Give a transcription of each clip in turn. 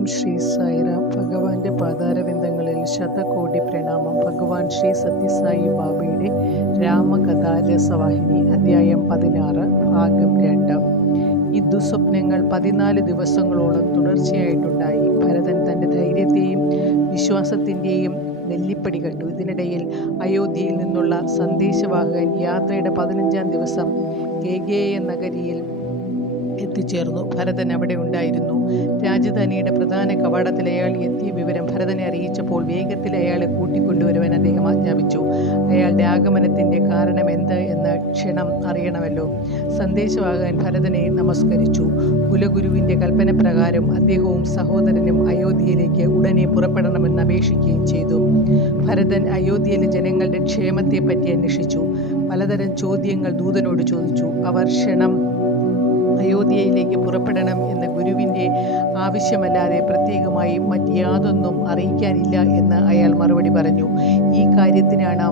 ഓം ശ്രീ സായിറാം. ഭഗവാന്റെ പാതാരവിന്ദങ്ങളിൽ ശതകോടി പ്രണാമം. ഭഗവാൻ ശ്രീ സത്യസായി ബാബയുടെ രാമകഥാ രസവാഹിനി അധ്യായം 16 ഭാഗം 2. ഈ ദുസ്വപ്നങ്ങൾ 14 ദിവസങ്ങളോളം തുടർച്ചയായിട്ടുണ്ടായി. ഭരതൻ തൻ്റെ ധൈര്യത്തെയും വിശ്വാസത്തിൻ്റെയും വെല്ലിപ്പടി കണ്ടു. ഇതിനിടയിൽ അയോധ്യയിൽ നിന്നുള്ള സന്ദേശവാഹകൻ യാത്രയുടെ 15-ാം ദിവസം കേകേയ നഗരിയിൽ എത്തിച്ചേർന്നു. ഭരതൻ അവിടെ ഉണ്ടായിരുന്നു. രാജധാനിയുടെ പ്രധാന കവാടത്തിൽ അയാൾ എത്തിയ വിവരം ഭരതനെ അറിയിച്ചപ്പോൾ വേഗത്തിൽ അയാളെ കൂട്ടിക്കൊണ്ടുവരുവാൻ അദ്ദേഹം ആജ്ഞാപിച്ചു. അയാളുടെ ആഗമനത്തിൻ്റെ കാരണം എന്ത് എന്ന് ക്ഷണം അറിയണമല്ലോ. സന്ദേശവാഹകൻ ഭരതനെ നമസ്കരിച്ചു. കുലഗുരുവിൻ്റെ കൽപ്പന പ്രകാരം അദ്ദേഹവും സഹോദരനും അയോധ്യയിലേക്ക് ഉടനെ പുറപ്പെടണമെന്ന് അപേക്ഷിക്കുകയും ചെയ്തു. ഭരതൻ അയോധ്യയിലെ ജനങ്ങളുടെ ക്ഷേമത്തെപ്പറ്റി അന്വേഷിച്ചു. പലതരം ചോദ്യങ്ങൾ ദൂതനോട് ചോദിച്ചു. അവർ ക്ഷണം അയോധ്യയിലേക്ക് പുറപ്പെടണം എന്ന ഗുരുവിൻ്റെ ആവശ്യമല്ലാതെ പ്രത്യേകമായി മറ്റ് യാതൊന്നും അറിയിക്കാനില്ല എന്ന് അയാൾ മറുപടി പറഞ്ഞു. ഈ കാര്യത്തിനാണ്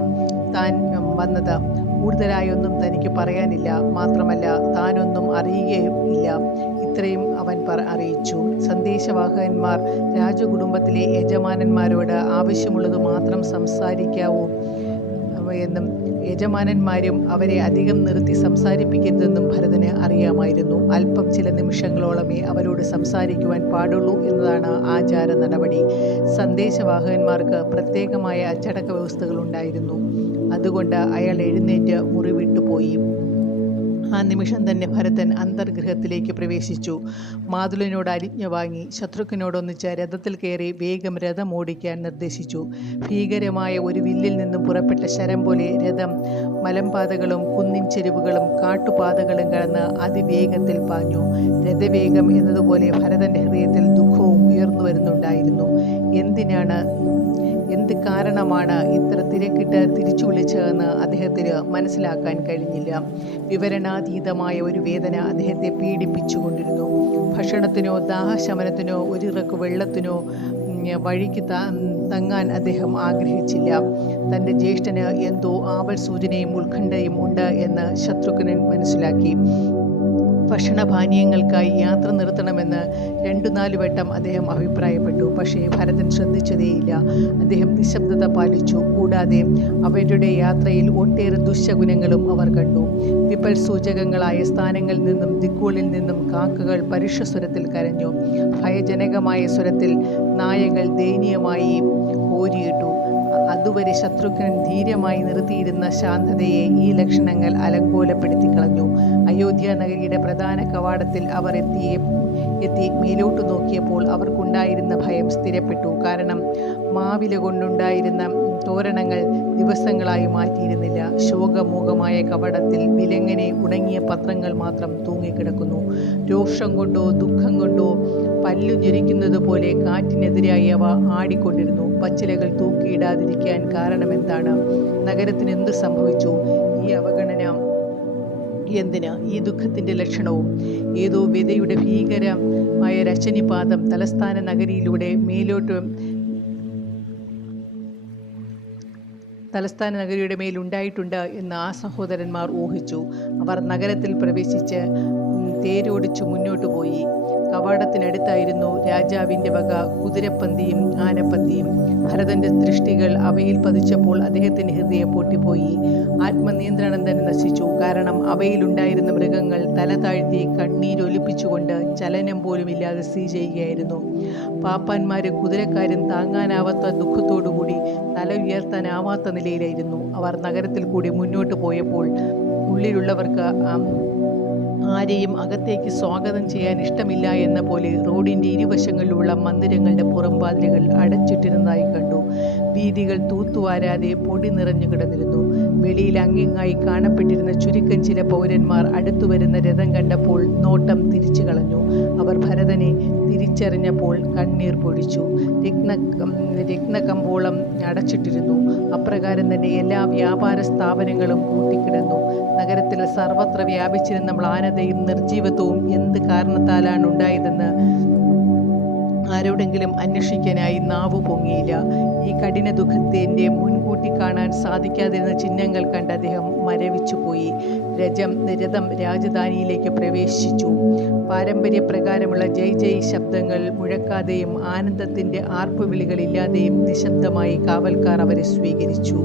താൻ വന്നത്. കൂടുതലായൊന്നും തനിക്ക് പറയാനില്ല. മാത്രമല്ല താനൊന്നും അറിയുകയും ഇല്ല. ഇത്രയും അവൻ അറിയിച്ചു. സന്ദേശവാഹകന്മാർ രാജകുടുംബത്തിലെ യജമാനന്മാരോട് ആവശ്യമുള്ളത് മാത്രം സംസാരിക്കാവൂ എന്നും യജമാനന്മാരും അവരെ അധികം നിർത്തി സംസാരിപ്പിക്കരുതെന്നും ഭരതന് അറിയാമായിരുന്നു. അല്പം ചില നിമിഷങ്ങളോളമേ അവരോട് സംസാരിക്കുവാൻ പാടുള്ളൂ എന്നതാണ് ആചാര നടപടി. സന്ദേശവാഹകന്മാർക്ക് പ്രത്യേകമായ അച്ചടക്ക വ്യവസ്ഥകളുണ്ടായിരുന്നു. അതുകൊണ്ട് അയാൾ എഴുന്നേറ്റ് മുറി വിട്ടുപോയി. ആ നിമിഷം തന്നെ ഭരതൻ അന്തർഗൃഹത്തിലേക്ക് പ്രവേശിച്ചു. മാതുലനോട് അരിഞ്ഞ വാങ്ങി ശത്രുഘ്നോടൊന്നിച്ച് രഥത്തിൽ കയറി വേഗം രഥം ഓടിക്കാൻ നിർദ്ദേശിച്ചു. ഭീകരമായ ഒരു വില്ലിൽ നിന്നും പുറപ്പെട്ട ശരം പോലെ രഥം മലമ്പാതകളും കുന്നിൻ ചെരുവുകളും കാട്ടുപാതകളും കടന്ന് അതിവേഗത്തിൽ പാഞ്ഞു. രഥവേഗം എന്നതുപോലെ ഭരതൻ്റെ ഹൃദയത്തിൽ ദുഃഖവും ഉയർന്നു വരുന്നുണ്ടായിരുന്നു. എന്ത് കാരണമാണ് ഇത്ര തിരക്കിട്ട് തിരിച്ചു വിളിച്ചതെന്ന് അദ്ദേഹത്തിന് മനസ്സിലാക്കാൻ കഴിഞ്ഞില്ല. വിവരണാതീതമായ ഒരു വേദന അദ്ദേഹത്തെ പീഡിപ്പിച്ചുകൊണ്ടിരുന്നു. ഭക്ഷണത്തിനോ ദാഹശമനത്തിനോ ഒരിറക്ക് വെള്ളത്തിനോ വഴിക്ക് തങ്ങാൻ അദ്ദേഹം ആഗ്രഹിച്ചില്ല. തൻ്റെ ജ്യേഷ്ഠന് എന്തോ ആവൽ സൂചനയും ഉത്കണ്ഠയും ഉണ്ട് എന്ന് ശത്രുഘ്നൻ മനസ്സിലാക്കി. ഭക്ഷണപാനീയങ്ങൾക്കായി യാത്ര നിർത്തണമെന്ന് 2-4 വട്ടം അദ്ദേഹം അഭിപ്രായപ്പെട്ടു. പക്ഷേ ഭരതൻ ശ്രദ്ധിച്ചതേയില്ല. അദ്ദേഹം നിശബ്ദത പാലിച്ചു. കൂടാതെ അവരുടെ യാത്രയിൽ ഒട്ടേറെ ദുശ്ശകുനങ്ങളും അവർ കണ്ടു. വിപൽ സൂചകങ്ങളായ സ്ഥാനങ്ങളിൽ നിന്നും ദിക്കുകളിൽ നിന്നും കാക്കകൾ പരുഷസ്വരത്തിൽ കരഞ്ഞു. ഭയജനകമായ സ്വരത്തിൽ നായകൾ ദയനീയമായി ഓരിയിട്ടു. അതുവരെ ശത്രുഘ്നൻ ധീരമായി നിർത്തിയിരുന്ന ശാന്തതയെ ഈ ലക്ഷണങ്ങൾ അലങ്കോലപ്പെടുത്തി കളഞ്ഞു. അയോധ്യ നഗരിയുടെ പ്രധാന കവാടത്തിൽ അവർ എത്തി മേലോട്ട് നോക്കിയപ്പോൾ അവർക്കുണ്ടായിരുന്ന ഭയം സ്ഥിരപ്പെട്ടു. കാരണം മാവില കൊണ്ടുണ്ടായിരുന്ന തോരണങ്ങൾ ദിവസങ്ങളായി മാറ്റിയിരുന്നില്ല. ശോകമൂകമായ കവാടത്തിൽ വിലങ്ങനെ ഉണങ്ങിയ പത്രങ്ങൾ മാത്രം തൂങ്ങിക്കിടക്കുന്നു. രോഷം കൊണ്ടോ ദുഃഖം കൊണ്ടോ പല്ലു ഞെരിക്കുന്നത് പോലെ കാറ്റിനെതിരായി അവ ആടിക്കൊണ്ടിരുന്നു. പച്ചിലകൾ തൂക്കിയിടാതിരിക്കാൻ കാരണമെന്താണ്? നഗരത്തിന് എന്ത് സംഭവിച്ചു? ഈ അവഗണന എന്തിന്? ഈ ദുഃഖത്തിൻ്റെ ലക്ഷണവും ഏതോ വ്യതയുടെ ഭീകരമായ രശനിപാതം തലസ്ഥാന നഗരിയിലൂടെ തലസ്ഥാന നഗരിയുടെ മേലുണ്ടായിട്ടുണ്ട് എന്ന് ആ സഹോദരന്മാർ ഊഹിച്ചു. അവർ നഗരത്തിൽ പ്രവേശിച്ച് തേരോടിച്ചു മുന്നോട്ടു പോയി. കവാടത്തിനടുത്തായിരുന്നു രാജാവിൻ്റെ വക കുതിരപ്പന്തിയും ആനപ്പന്തിയും. ഭരതൻ്റെ ദൃഷ്ടികൾ അവയിൽ പതിച്ചപ്പോൾ അദ്ദേഹത്തിൻ്റെ ഹൃദയം പൊട്ടിപ്പോയി. ആത്മനിയന്ത്രണം തന്നെ നശിച്ചു. കാരണം അവയിലുണ്ടായിരുന്ന മൃഗങ്ങൾ തല താഴ്ത്തി കണ്ണീരൊലിപ്പിച്ചുകൊണ്ട് ചലനം പോലും ഇല്ലാതെ സ്ഥിതി ചെയ്യുകയായിരുന്നു. പാപ്പാന്മാരും കുതിരക്കാരും താങ്ങാനാവാത്ത ദുഃഖത്തോടുകൂടി തല ഉയർത്താനാവാത്ത നിലയിലായിരുന്നു. അവർ നഗരത്തിൽ കൂടി മുന്നോട്ട് പോയപ്പോൾ ഉള്ളിലുള്ളവർക്ക് ആരെയും അകത്തേക്ക് സ്വാഗതം ചെയ്യാൻ ഇഷ്ടമില്ല എന്ന പോലെ റോഡിൻ്റെ ഇരുവശങ്ങളിലുള്ള മന്ദിരങ്ങളുടെ പുറംവാതിലുകൾ അടച്ചിട്ടിരുന്നതായി കണ്ടു. വീഥികൾ തൂത്തുവാരാതെ പൊടി നിറഞ്ഞു കിടന്നിരുന്നു. വെളിയിൽ അങ്ങിങ്ങായി കാണപ്പെട്ടിരുന്ന ചുരുക്കം ചില പൗരന്മാർ അടുത്തുവരുന്ന രഥം കണ്ടപ്പോൾ നോട്ടം തിരിച്ചു കളഞ്ഞു. അവർ ഭരതനെ തിരിച്ചറിഞ്ഞപ്പോൾ കണ്ണീർ പൊഴിച്ചു. രത്നകമ്പോളം അടച്ചിട്ടിരുന്നു. അപ്രകാരം തന്നെ എല്ലാ വ്യാപാര സ്ഥാപനങ്ങളും പൂട്ടിക്കിടന്നു. നഗരത്തിൽ സർവത്ര വ്യാപിച്ചിരുന്ന മ്ലാനതയും നിർജീവത്വവും എന്ത് കാരണത്താലാണ് ഉണ്ടായതെന്ന് ആരോടെങ്കിലും അന്വേഷിക്കാനായി നാവ് പൊങ്ങിയില്ല. ഈ കഠിന ദുഃഖത്തിൻ്റെ മുൻകൂട്ടി കാണാൻ സാധിക്കാതിരുന്ന ചിഹ്നങ്ങൾ കണ്ട് അദ്ദേഹം മരവിച്ചുപോയി. രഥം രാജധാനിയിലേക്ക് പ്രവേശിച്ചു. പാരമ്പര്യപ്രകാരമുള്ള ജയ് ജയ് ശബ്ദങ്ങൾ മുഴക്കാതെയും ആനന്ദത്തിൻ്റെ ആർപ്പുവിളികളില്ലാതെയും നിശബ്ദമായി കാവൽക്കാർ അവരെ സ്വീകരിച്ചു.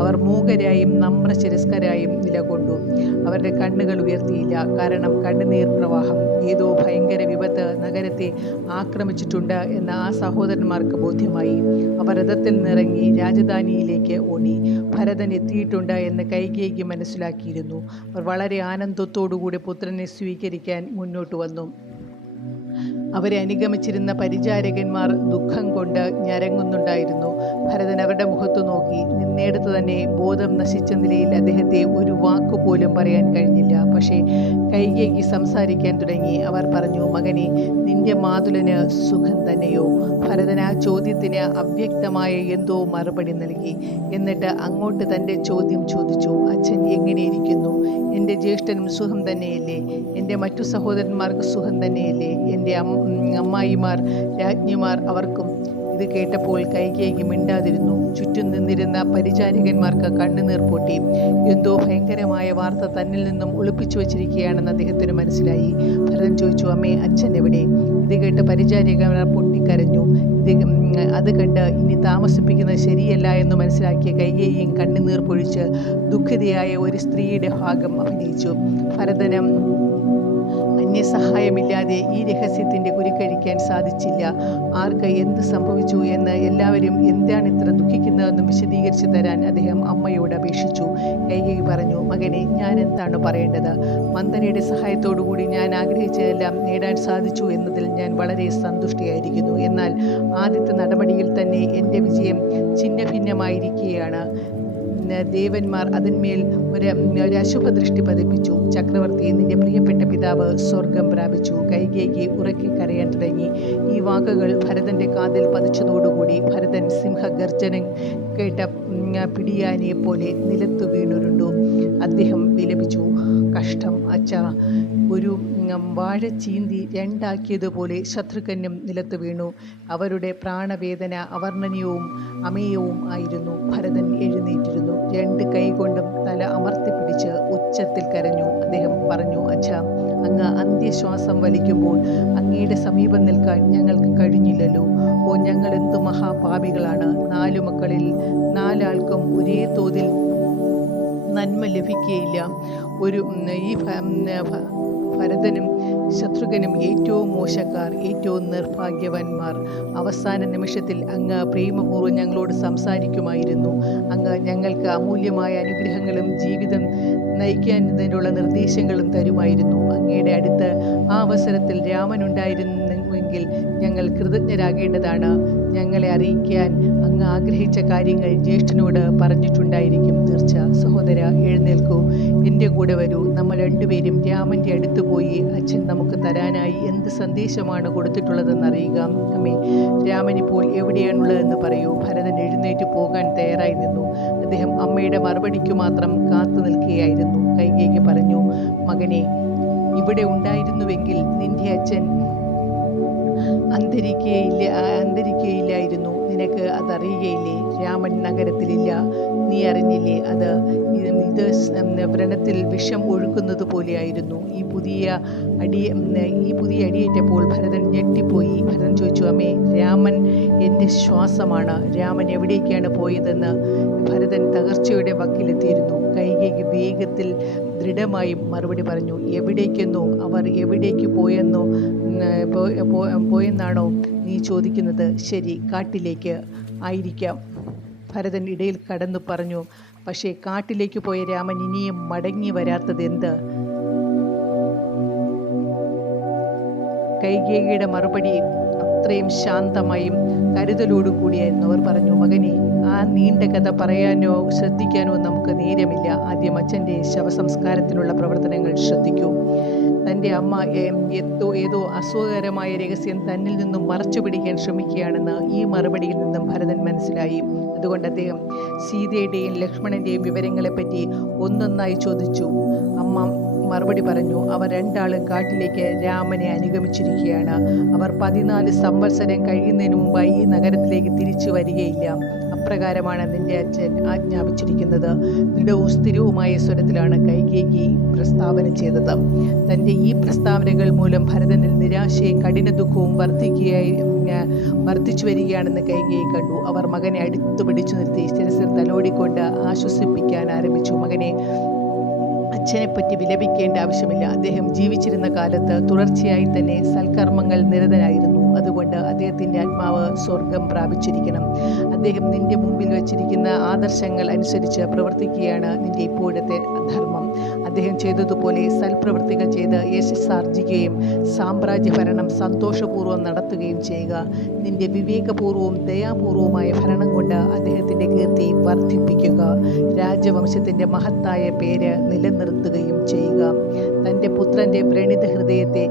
അവർ മൂകരായും നമ്രശിരസ്കരായും നിലകൊണ്ടു. അവരുടെ കണ്ണുകൾ ഉയർത്തിയില്ല. കാരണം കണ്ണുനീർ പ്രവാഹം. ഏതോ ഭയങ്കര വിപത്ത് നഗരത്തെ ആക്രമിച്ചിട്ടുണ്ട് എന്ന് ആ സഹോദരന്മാർക്ക് ബോധ്യമായി. അവർ രഥത്തിൽ നിന്നിറങ്ങി രാജധാനിയിലേക്ക് ഓടി. ഭരതൻ എത്തിയിട്ടുണ്ട് എന്ന് കൈകേയി മനസ്സിലാക്കിയിരുന്നു. അവർ വളരെ ആനന്ദത്തോടുകൂടി പുത്രനെ സ്വീകരിക്കാൻ മുന്നോട്ട് വന്നു. അവരെ അനുഗമിച്ചിരുന്ന പരിചാരകന്മാർ ദുഃഖം കൊണ്ട് ഞരങ്ങുന്നുണ്ടായിരുന്നു. ഭരതൻ അവരുടെ മുഖത്തു നോക്കി. നിന്നേടത്ത് തന്നെ ബോധം നശിച്ച നിലയിൽ അദ്ദേഹത്തെ ഒരു വാക്കുപോലും പറയാൻ കഴിഞ്ഞില്ല. പക്ഷേ കൈകേയി സംസാരിക്കാൻ തുടങ്ങി. അവർ പറഞ്ഞു, മകനെ, നിന്റെ മാതുലന് സുഖം തന്നെയോ? ഭരതൻ ആ ചോദ്യത്തിന് അവ്യക്തമായ എന്തോ മറുപടി നൽകി. എന്നിട്ട് അങ്ങോട്ട് തൻ്റെ ചോദ്യം ചോദിച്ചു. അച്ഛൻ എങ്ങനെയിരിക്കുന്നു? എൻ്റെ ജ്യേഷ്ഠനും സുഖം തന്നെയല്ലേ? എൻ്റെ മറ്റു സഹോദരന്മാർക്ക് സുഖം തന്നെയല്ലേ? എൻ്റെ അമ്മായിമാർ, രാജ്ഞിമാർ, അവർക്കും? ഇത് കേട്ടപ്പോൾ കൈകേയി മിണ്ടാതിരുന്നു. ചുറ്റും നിന്നിരുന്ന പരിചാരകന്മാർക്ക് കണ്ണുനീർ പൊട്ടി. എന്തോ ഭയങ്കരമായ വാർത്ത തന്നിൽ നിന്നും ഒളിപ്പിച്ചു വച്ചിരിക്കുകയാണെന്ന് അദ്ദേഹത്തിന് മനസ്സിലായി. ഭരതൻ ചോദിച്ചു, അമ്മേ, അച്ഛൻ എവിടെ? ഇത് കേട്ട് പരിചാരകന്മാർ പൊട്ടിക്കരഞ്ഞു. അത് കണ്ട് ഇനി താമസിപ്പിക്കുന്നത് ശരിയല്ല എന്ന് മനസ്സിലാക്കിയ കൈകേയിയും കണ്ണുനീർ പൊഴിച്ച് ദുഃഖിതയായ ഒരു സ്ത്രീയുടെ ഭാഗം അഭിനയിച്ചു. ഭരതനും അന്യസഹായമില്ലാതെ ഈ രഹസ്യത്തിൻ്റെ കുരുക്കഴിക്കാൻ സാധിച്ചില്ല. ആർക്ക് എന്ത് സംഭവിച്ചു എന്ന്, എല്ലാവരും എന്താണ് ഇത്ര ദുഃഖിക്കുന്നതെന്നും വിശദീകരിച്ചു തരാൻ അദ്ദേഹം അമ്മയോട് അപേക്ഷിച്ചു. കൈകേയി പറഞ്ഞു, മകനെ, ഞാൻ എന്താണ് പറയേണ്ടത്? മന്ദരയുടെ സഹായത്തോടുകൂടി ഞാൻ ആഗ്രഹിച്ചതെല്ലാം നേടാൻ സാധിച്ചു എന്നതിൽ ഞാൻ വളരെ സന്തുഷ്ടിയായിരിക്കുന്നു. എന്നാൽ ആദ്യത്തെ നടപടിയിൽ തന്നെ എൻ്റെ വിജയം ഛിന്ന ഭിന്നമായിരിക്കുകയാണ്. ദേവന്മാർ അതിന്മേൽ ഒരു അശുഭദൃഷ്ടി പതിപ്പിച്ചു. ചക്രവർത്തി, നിന്റെ പ്രിയപ്പെട്ട പിതാവ് സ്വർഗം പ്രാപിച്ചു. കൈകേയി ഉറക്കി കരയാൻ തുടങ്ങി. ഈ വാക്കുകൾ ഭരതൻ്റെ കാതിൽ പതിച്ചതോടുകൂടി ഭരതൻ സിംഹഗർജനം കേട്ട പിടിയാനിയെ പോലെ നിലത്തു വീണുരുണ്ടു. അദ്ദേഹം വിലപിച്ചു, കഷ്ടം അച്ഛാ! ഒരു വാഴ ചീന്തി രണ്ടാക്കിയതുപോലെ ശത്രുഘ്നും നിലത്ത് വീണു. അവരുടെ പ്രാണവേദന അവർണ്ണനീയവും അമേയവും ആയിരുന്നു. ഭരതൻ എഴുന്നേറ്റിരുന്നു. രണ്ട് കൈകൊണ്ടും തല അമർത്തിപ്പിടിച്ച് ഉച്ചത്തിൽ കരഞ്ഞു. അദ്ദേഹം പറഞ്ഞു, അച്ഛാ, അങ്ങ് അന്ത്യശ്വാസം വലിക്കുമ്പോൾ അങ്ങയുടെ സമീപം നിൽക്കാൻ ഞങ്ങൾക്ക് കഴിഞ്ഞില്ലല്ലോ. ഓ, ഞങ്ങൾ എന്തു മഹാപാപികളാണ്! 4 മക്കളിൽ 4 ആൾക്കും ഒരേ തോതിൽ നന്മ ലഭിക്കുകയില്ല. ഈ ഭരതനും ശത്രുഘ്നും ഏറ്റവും മോശക്കാർ, ഏറ്റവും നിർഭാഗ്യവാന്മാർ. അവസാന നിമിഷത്തിൽ അങ്ങ് പ്രേമപൂർവ്വം ഞങ്ങളോട് സംസാരിക്കുമായിരുന്നു. അങ്ങ് ഞങ്ങൾക്ക് അമൂല്യമായ അനുഗ്രഹങ്ങളും ജീവിതം നയിക്കുന്നതിനുള്ള നിർദ്ദേശങ്ങളും തരുമായിരുന്നു. അങ്ങയുടെ അടുത്ത് ആ അവസരത്തിൽ രാമനുണ്ടായിരുന്നുവെങ്കിൽ ഞങ്ങൾ കൃതജ്ഞരാകേണ്ടതാണ്. ഞങ്ങളെ അറിയിക്കാൻ അങ്ങ് ആഗ്രഹിച്ച കാര്യങ്ങൾ ജ്യേഷ്ഠനോട് പറഞ്ഞിട്ടുണ്ടായിരിക്കും. തീർച്ച. സഹോദര, എഴുന്നേൽക്കൂ, എൻ്റെ കൂടെ വരൂ. നമ്മൾ രണ്ടുപേരും രാമൻ്റെ അടുത്ത് പോയി അച്ഛൻ നമുക്ക് തരാനായി എന്ത് സന്ദേശമാണ് കൊടുത്തിട്ടുള്ളതെന്ന് അറിയുക. അമ്മേ, രാമനിപ്പോൾ എവിടെയാണുള്ളതെന്ന് പറയൂ. ഭരതൻ എഴുന്നേറ്റ് പോകാൻ തയ്യാറായി നിന്നു. അദ്ദേഹം അമ്മയുടെ മറുപടിക്കു മാത്രം കാത്തു നിൽക്കുകയായിരുന്നു. കൈകേയി പറഞ്ഞു, മകനെ, ഇവിടെ ഉണ്ടായിരുന്നുവെങ്കിൽ നിന്റെ അച്ഛൻ അന്തരിക്കുകയില്ലായിരുന്നു. നിനക്ക് അതറിയുകയില്ലേ? രാമൻ നഗരത്തിലില്ല. നീ അറിഞ്ഞില്ലേ? ഇത് വ്രണത്തിൽ വിഷം ഒഴുക്കുന്നത് പോലെയായിരുന്നു. ഈ പുതിയ അടിയേറ്റപ്പോൾ ഭരതൻ ഞെട്ടിപ്പോയി. ഭരതൻ ചോദിച്ചു, അമ്മേ, രാമൻ എൻ്റെ ശ്വാസമാണ്. രാമൻ എവിടേക്കാണ് പോയതെന്ന്? ഭരതൻ തകർച്ചയുടെ വക്കിലെത്തിയിരുന്നു. കൈകേയി വേഗത്തിൽ ദൃഢമായും മറുപടി പറഞ്ഞു, എവിടേക്കെന്നോ? അവർ എവിടേക്ക് പോയെന്നാണോ നീ ചോദിക്കുന്നത്? ശരി, കാട്ടിലേക്ക് ആയിരിക്കാം. ഭരതൻ ഇടയിൽ കടന്നു പറഞ്ഞു, പക്ഷേ കാട്ടിലേക്ക് പോയ രാമൻ ഇനിയും മടങ്ങി വരാത്തത് എന്ത്? കൈകേയിയുടെ മറുപടി അത്രയും ശാന്തമായും കരുതലോടു കൂടിയായിരുന്നു. അവർ പറഞ്ഞു, മകനെ, ആ നീണ്ട കഥ പറയാനോ ശ്രദ്ധിക്കാനോ നമുക്ക് നേരമില്ല. ആദ്യം അച്ഛൻ്റെ ശവസംസ്കാരത്തിനുള്ള പ്രവർത്തനങ്ങൾ ശ്രദ്ധിക്കൂ. തൻ്റെ അമ്മ ഏതോ അസുഖകരമായ രഹസ്യം തന്നിൽ നിന്നും മറച്ചു പിടിക്കാൻ ശ്രമിക്കുകയാണെന്ന് ഈ മറുപടിയിൽ നിന്നും ഭരതൻ മനസ്സിലായി. അതുകൊണ്ട് അദ്ദേഹം സീതയുടെയും ലക്ഷ്മണൻ്റെയും വിവരങ്ങളെപ്പറ്റി ഒന്നൊന്നായി ചോദിച്ചു. അമ്മ മറുപടി പറഞ്ഞു, അവർ രണ്ടാളും കാട്ടിലേക്ക് രാമനെ അനുഗമിച്ചിരിക്കുകയാണ്. അവർ 14 സംവത്സരം കഴിയുന്നതിന് മുമ്പായി ഈ നഗരത്തിലേക്ക് തിരിച്ചു വരികയില്ല. അപ്രകാരമാണ് നിന്റെ അച്ഛൻ ആജ്ഞാപിച്ചിരിക്കുന്നത്. ദൃഢവും സ്ഥിരവുമായ സ്വരത്തിലാണ് കൈകേയി പ്രസ്താവന ചെയ്തത്. തൻ്റെ ഈ പ്രസ്താവനകൾ മൂലം ഭരതനിൽ നിരാശയും കഠിന ദുഃഖവും വർദ്ധിച്ചു വരികയാണെന്ന് കൈകേയി കണ്ടു. അവർ മകനെ അടുത്തു പിടിച്ചു നിർത്തി ശിരസിൽ തലോടിക്കൊണ്ട് ആശ്വസിപ്പിക്കാൻ ആരംഭിച്ചു. മകനെ, അച്ഛനെപ്പറ്റി വിലപിക്കേണ്ട ആവശ്യമില്ല. അദ്ദേഹം ജീവിച്ചിരുന്ന കാലത്ത് തുടർച്ചയായി തന്നെ സൽക്കർമ്മങ്ങൾ നിരതനായിരുന്നു. അതുകൊണ്ട് അദ്ദേഹത്തിൻ്റെ ആത്മാവ് സ്വർഗം പ്രാപിച്ചിരിക്കണം. അദ്ദേഹം നിന്റെ മുമ്പിൽ വച്ചിരിക്കുന്ന ആദർശങ്ങൾ അനുസരിച്ച് പ്രവർത്തിക്കുകയാണ് നിന്റെ ഇപ്പോഴത്തെ ധർമ്മം. അദ്ദേഹം ചെയ്തതുപോലെ സൽപ്രവൃത്തികൾ ചെയ്ത് യശസ്സാർജിക്കുകയും സാമ്രാജ്യഭരണം സന്തോഷപൂർവ്വം നടത്തുകയും ചെയ്യുക. നിന്റെ വിവേകപൂർവവും ദയാപൂർവവുമായ ഭരണം കൊണ്ട് അദ്ദേഹത്തിൻ്റെ കീർത്തി വർദ്ധിപ്പിക്കുക. രാജവംശത്തിൻ്റെ മഹത്തായ പേര് നിലനിർത്തുകയും ചെയ്യുക. തൻ്റെ പുത്രൻ്റെ വ്രണിത ഹൃദയത്തെ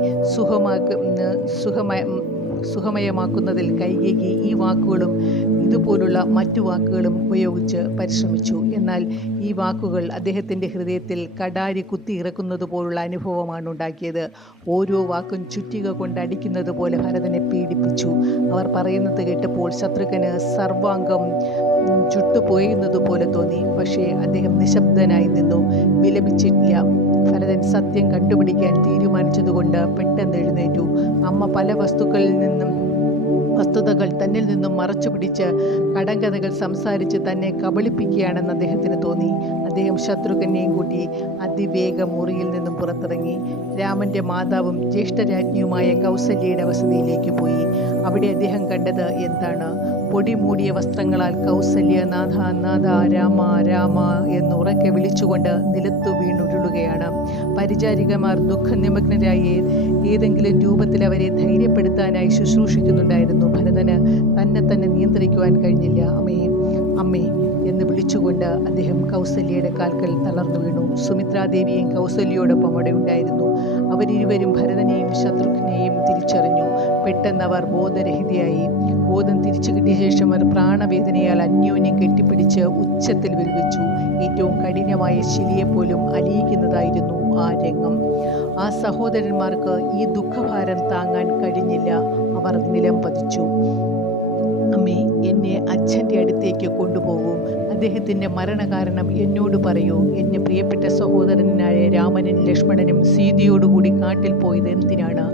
സുഖമയമാക്കുന്നതിൽ കൈകേയി ഈ വാക്കുകളും ഇതുപോലുള്ള മറ്റു വാക്കുകളും ഉപയോഗിച്ച് പരിശ്രമിച്ചു. എന്നാൽ ഈ വാക്കുകൾ അദ്ദേഹത്തിൻ്റെ ഹൃദയത്തിൽ കടാരി കുത്തി ഇറക്കുന്നത് പോലുള്ള അനുഭവമാണ് ഉണ്ടാക്കിയത്. ഓരോ വാക്കും ചുറ്റിക കൊണ്ട് അടിക്കുന്നത് പോലെ ഭരതനെ പീഡിപ്പിച്ചു. അവർ പറയുന്നത് കേട്ടപ്പോൾ ശത്രുഘ്നന് സർവാംഗം ചുട്ടുപോയുന്നത് പോലെ തോന്നി. പക്ഷേ അദ്ദേഹം നിശബ്ദനായി നിന്നു, വിലപിച്ചിട്ടില്ല. ഭരതൻ സത്യം കണ്ടുപിടിക്കാൻ തീരുമാനിച്ചതുകൊണ്ട് പെട്ടെന്ന് എഴുന്നേറ്റു. അമ്മ പല വസ്തുതകൾ തന്നിൽ നിന്നും മറച്ചു പിടിച്ച് കടങ്കഥകൾ സംസാരിച്ച് തന്നെ കബളിപ്പിക്കുകയാണെന്ന് അദ്ദേഹത്തിന് തോന്നി. അദ്ദേഹം ശത്രുഘ്നെയും കൂട്ടി അതിവേഗം മുറിയിൽ നിന്നും പുറത്തിറങ്ങി. രാമൻ്റെ മാതാവും ജ്യേഷ്ഠരാജ്ഞിയുമായ കൗസല്യയുടെ വസതിയിലേക്ക് പോയി. അവിടെ അദ്ദേഹം കണ്ടത് എന്താണ്? പൊടി മൂടിയ വസ്ത്രങ്ങളാൽ കൗസല്യ നാഥ നാഥ രാമ രാമ എന്നുറക്കെ വിളിച്ചുകൊണ്ട് നിലത്തു വീണുരുളുകയാണ്. പരിചാരികമാർ ദുഃഖനിമഗ്നരായി ഏതെങ്കിലും രൂപത്തിൽ അവരെ ധൈര്യപ്പെടുത്താനായി ശുശ്രൂഷിക്കുന്നുണ്ടായിരുന്നു. ഭരതന് തന്നെ നിയന്ത്രിക്കുവാൻ കഴിഞ്ഞില്ല. അമ്മേ അമ്മേ എന്ന് വിളിച്ചുകൊണ്ട് അദ്ദേഹം കൗസല്യയുടെ കാൽക്കൽ തളർന്നു വീണു. സുമിത്രാദേവിയും കൗസല്യയോടൊപ്പം അവിടെ ഉണ്ടായിരുന്നു. അവരിരുവരും ഭരതനെയും ശത്രുഘ്നെയും തിരിച്ചറിഞ്ഞു. പെട്ടെന്ന് അവർ ബോധരഹിതയായി. ബോധം തിരിച്ചു കിട്ടിയ ശേഷം അവർ പ്രാണവേദനയാൽ അന്യോന്യം കെട്ടിപ്പിടിച്ച് ഉച്ചത്തിൽ വിലപിച്ചു. ഏറ്റവും കഠിനമായ ശിലയെപ്പോലും അലിയിക്കുന്നതായിരുന്നു ആ രംഗം. ആ സഹോദരന്മാർക്ക് ഈ ദുഃഖഭാരം താങ്ങാൻ കഴിഞ്ഞില്ല. അവർ നിലം പതിച്ചു. അമ്മേ, എന്നെ അച്ഛൻ്റെ അടുത്തേക്ക് കൊണ്ടുപോകൂ. അദ്ദേഹത്തിൻ്റെ മരണകാരണം എന്നോട് പറയൂ. എൻ്റെ പ്രിയപ്പെട്ട സഹോദരനായ രാമനും ലക്ഷ്മണനും സീതയോടുകൂടി കാട്ടിൽ പോയത് എന്തിനാണ്?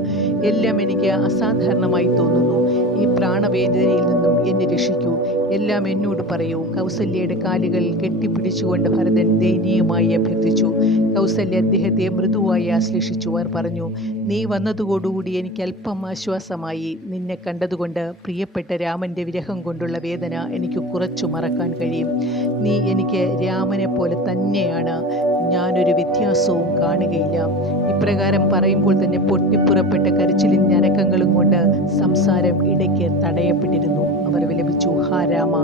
എല്ലാം എനിക്ക് അസാധാരണമായി തോന്നുന്നു. ഈ പ്രാണവേദനയിൽ നിന്നും എന്നെ രക്ഷിക്കൂ. എല്ലാം എന്നോട് പറയൂ. കൗസല്യയുടെ കാലുകൾ കെട്ടിപ്പിടിച്ചുകൊണ്ട് ഭരതൻ ദയനീയമായി അഭ്യർത്ഥിച്ചു. കൗസല്യ അദ്ദേഹത്തെ മൃദുവായി ആശ്ലേഷിച്ചു. അവർ പറഞ്ഞു, നീ വന്നതോടുകൂടി എനിക്ക് അല്പം ആശ്വാസമായി. നിന്നെ കണ്ടതുകൊണ്ട് പ്രിയപ്പെട്ട രാമൻ്റെ വിരഹം കൊണ്ടുള്ള വേദന എനിക്ക് കുറച്ചു മറക്കാൻ കഴിയും. നീ എനിക്ക് രാമനെ പോലെ തന്നെയാണ്. ഞാനൊരു വ്യത്യാസവും കാണുകയില്ല. ഇപ്രകാരം പറയുമ്പോൾ തന്നെ പൊട്ടിപ്പുറപ്പെട്ട കരച്ചിലും ഞരക്കങ്ങളും കൊണ്ട് സംസാരം ഇടയ്ക്ക് തടയപ്പെട്ടിരുന്നു. അവർ വിലപിച്ചു, ഹാ രാമ,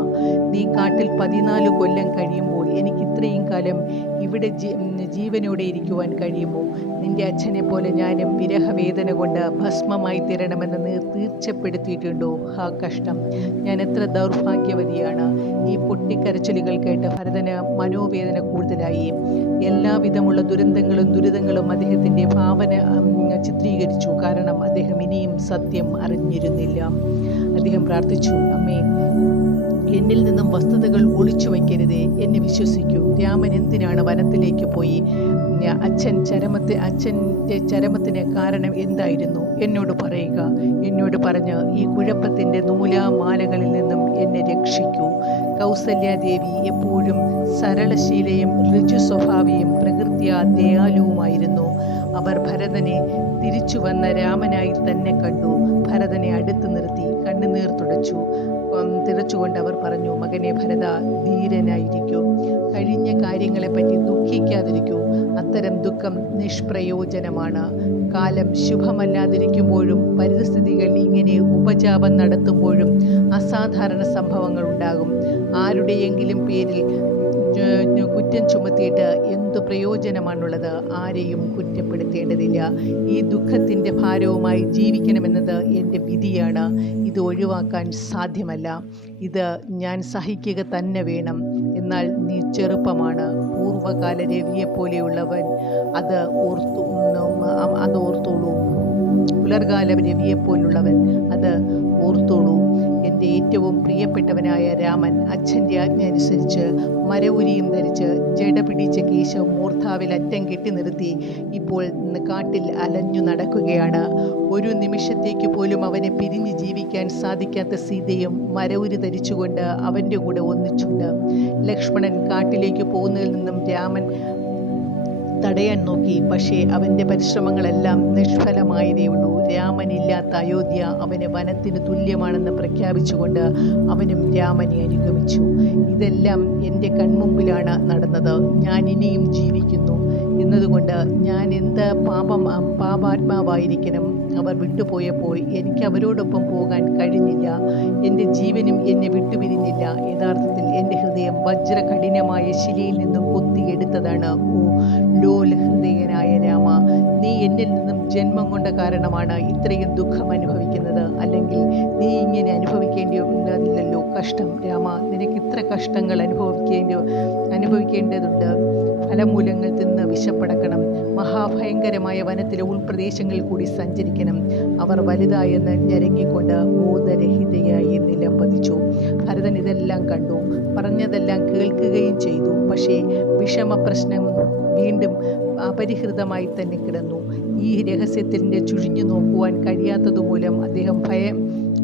നീ കാട്ടിൽ 14 കൊല്ലം കഴിയുമ്പോൾ എനിക്ക് ഇത്രയും കാലം ഇവിടെ ജീവനോടെ ഇരിക്കുവാൻ കഴിയുമോ? നിന്റെ അച്ഛനെ പോലെ ഞാനും വിരഹവേദന കൊണ്ട് ഭസ്മമായി തീരണമെന്ന് നീ തീർച്ചപ്പെടുത്തിയിട്ടുണ്ടോ? ഹാ കഷ്ടം, ഞാൻ എത്ര ദൗർഭാഗ്യവതിയാണ്. ഈ പൊട്ടിക്കരച്ചിലുകൾ കേട്ട് ഭരതന് മനോവേദന കൂടുതലായി. എല്ലാവിധമുള്ള ദുരിതങ്ങളും അദ്ദേഹത്തിൻ്റെ ഭാവന ചിത്രീകരിച്ചു. കാരണം അദ്ദേഹം ഇനിയും സത്യം അറിഞ്ഞിരുന്നില്ല. അദ്ദേഹം പ്രാർത്ഥിച്ചു, അമ്മേ, എന്നിൽ നിന്നും വസ്തുതകൾ ഒളിച്ചു വയ്ക്കരുതേ. എന്നെ വിശ്വസിക്കൂ. രാമൻ എന്തിനാണ് വനത്തിലേക്ക് പോയി? അച്ഛൻ്റെ ചരമത്തിന് കാരണം എന്തായിരുന്നു? എന്നോട് പറയുക. എന്നോട് പറഞ്ഞ് ഈ കുഴപ്പത്തിൻ്റെ നൂലാമാലകളിൽ നിന്നും എന്നെ രക്ഷിക്കൂ. കൗസല്യാദേവി എപ്പോഴും സരളശീലയും ഋജു സ്വഭാവിയും പ്രകൃത്യാ ദയാലുവുമായിരുന്നു. അവർ ഭരതനെ തിരിച്ചു വന്ന രാമനായി തന്നെ കണ്ടു. ഭരതനെ അടുത്ത് നിർത്തി കണ്ണുനീർ തിളച്ചുകൊണ്ട് അവർ പറഞ്ഞു, മകനെ ഭരത, ധീരനായിരിക്കൂ. കഴിഞ്ഞ കാര്യങ്ങളെപ്പറ്റി ദുഃഖിക്കാതിരിക്കൂ. അത്തരം ദുഃഖം നിഷ്പ്രയോജനമാണ്. കാലം ശുഭമല്ലാതിരിക്കുമ്പോഴും പരിസ്ഥിതികൾ ഇങ്ങനെ ഉപജാപം നടത്തുമ്പോഴും അസാധാരണ സംഭവങ്ങൾ ഉണ്ടാകും. ആരുടെയെങ്കിലും പേരിൽ കുറ്റം ചുമത്തിയിട്ട് എന്തു പ്രയോജനമാണുള്ളത്? ആരെയും കുറ്റപ്പെടുത്തേണ്ടതില്ല. ഈ ദുഃഖത്തിൻ്റെ ഭാരവുമായി ജീവിക്കണമെന്നത് എൻ്റെ വിധിയാണ്. ഇത് ഒഴിവാക്കാൻ സാധ്യമല്ല. ഇത് ഞാൻ സഹിക്കുക തന്നെ വേണം. എന്നാൽ നീ ചെറുപ്പമാണ്. പൂർവ്വകാല രവിയെപ്പോലെയുള്ളവൻ അത് ഓർത്തോളൂ. പുലർകാല രവിയെപ്പോലുള്ളവൻ അത് ഓർത്തോളൂ. എൻ്റെ ഏറ്റവും പ്രിയപ്പെട്ടവനായ രാമൻ അച്ഛൻ്റെ ആജ്ഞ അനുസരിച്ച് മരവുരിയും ധരിച്ച് ജട പിടിച്ച കേശവും മൂർധാവിൽ അറ്റം കെട്ടി നിർത്തി ഇപ്പോൾ കാട്ടിൽ അലഞ്ഞു നടക്കുകയാണ്. ഒരു നിമിഷത്തേക്ക് പോലും അവനെ പിരിഞ്ഞ് ജീവിക്കാൻ സാധിക്കാത്ത സീതയും മരവുരി ധരിച്ചുകൊണ്ട് അവൻ്റെ കൂടെ ഒന്നിച്ചുണ്ട്. ലക്ഷ്മണൻ കാട്ടിലേക്ക് പോകുന്നതിൽ നിന്നും രാമൻ തടയാൻ നോക്കി. പക്ഷേ അവൻ്റെ പരിശ്രമങ്ങളെല്ലാം നിഷ്ഫലമായതേയുള്ളൂ. രാമനില്ലാത്ത അയോധ്യ അവന് വനത്തിന് തുല്യമാണെന്ന് പ്രഖ്യാപിച്ചുകൊണ്ട് അവനും രാമനെ അനുഗമിച്ചു. ഇതെല്ലാം എൻ്റെ കൺമുമ്പിലാണ് നടന്നത്. ഞാൻ ഇനിയും ജീവിക്കുന്നു എന്നതുകൊണ്ട് ഞാൻ എന്ത് പാപാത്മാവായിരിക്കണം. അവർ വിട്ടുപോയപ്പോൾ എനിക്ക് അവരോടൊപ്പം പോകാൻ കഴിഞ്ഞില്ല. എൻ്റെ ജീവനും എന്നെ വിട്ടുപിരിഞ്ഞില്ല. യഥാർത്ഥത്തിൽ എൻ്റെ ഹൃദയം വജ്രകഠിനമായ ശിലയിൽ നിന്നും കൊത്തിയെടുത്തതാണ്. ഓ ലോല ഹൃദയനായ രാമ, നീ എന്നിൽ നിന്നും ജന്മം കൊണ്ട കാരണമാണ് ഇത്രയും ദുഃഖം അനുഭവിക്കുന്നത്. അല്ലെങ്കിൽ നീ ഇങ്ങനെ അനുഭവിക്കേണ്ടിയില്ലല്ലോ. കഷ്ടം രാമ, നിനക്ക് ഇത്ര കഷ്ടങ്ങൾ അനുഭവിക്കേണ്ടതുണ്ട്. ഫലമൂലങ്ങൾ തിന്ന് വിശപ്പടക്കണം. മഹാഭയങ്കരമായ വനത്തിലെ ഉൾപ്രദേശങ്ങളിൽ കൂടി സഞ്ചരിക്കണം. അവർ വലുതായെന്ന് ഞരങ്ങിക്കൊണ്ട് ബോധരഹിതയായി നിലം പതിച്ചു. ഭരതൻ ഇതെല്ലാം കണ്ടു, പറഞ്ഞതെല്ലാം കേൾക്കുകയും ചെയ്തു. പക്ഷേ വിഷമപ്രശ്നം വീണ്ടും അപരിഹൃതമായി തന്നെ കിടന്നു. ഈ രഹസ്യത്തിൻ്റെ ചുഴിഞ്ഞു നോക്കുവാൻ കഴിയാത്തതുമൂലം അദ്ദേഹം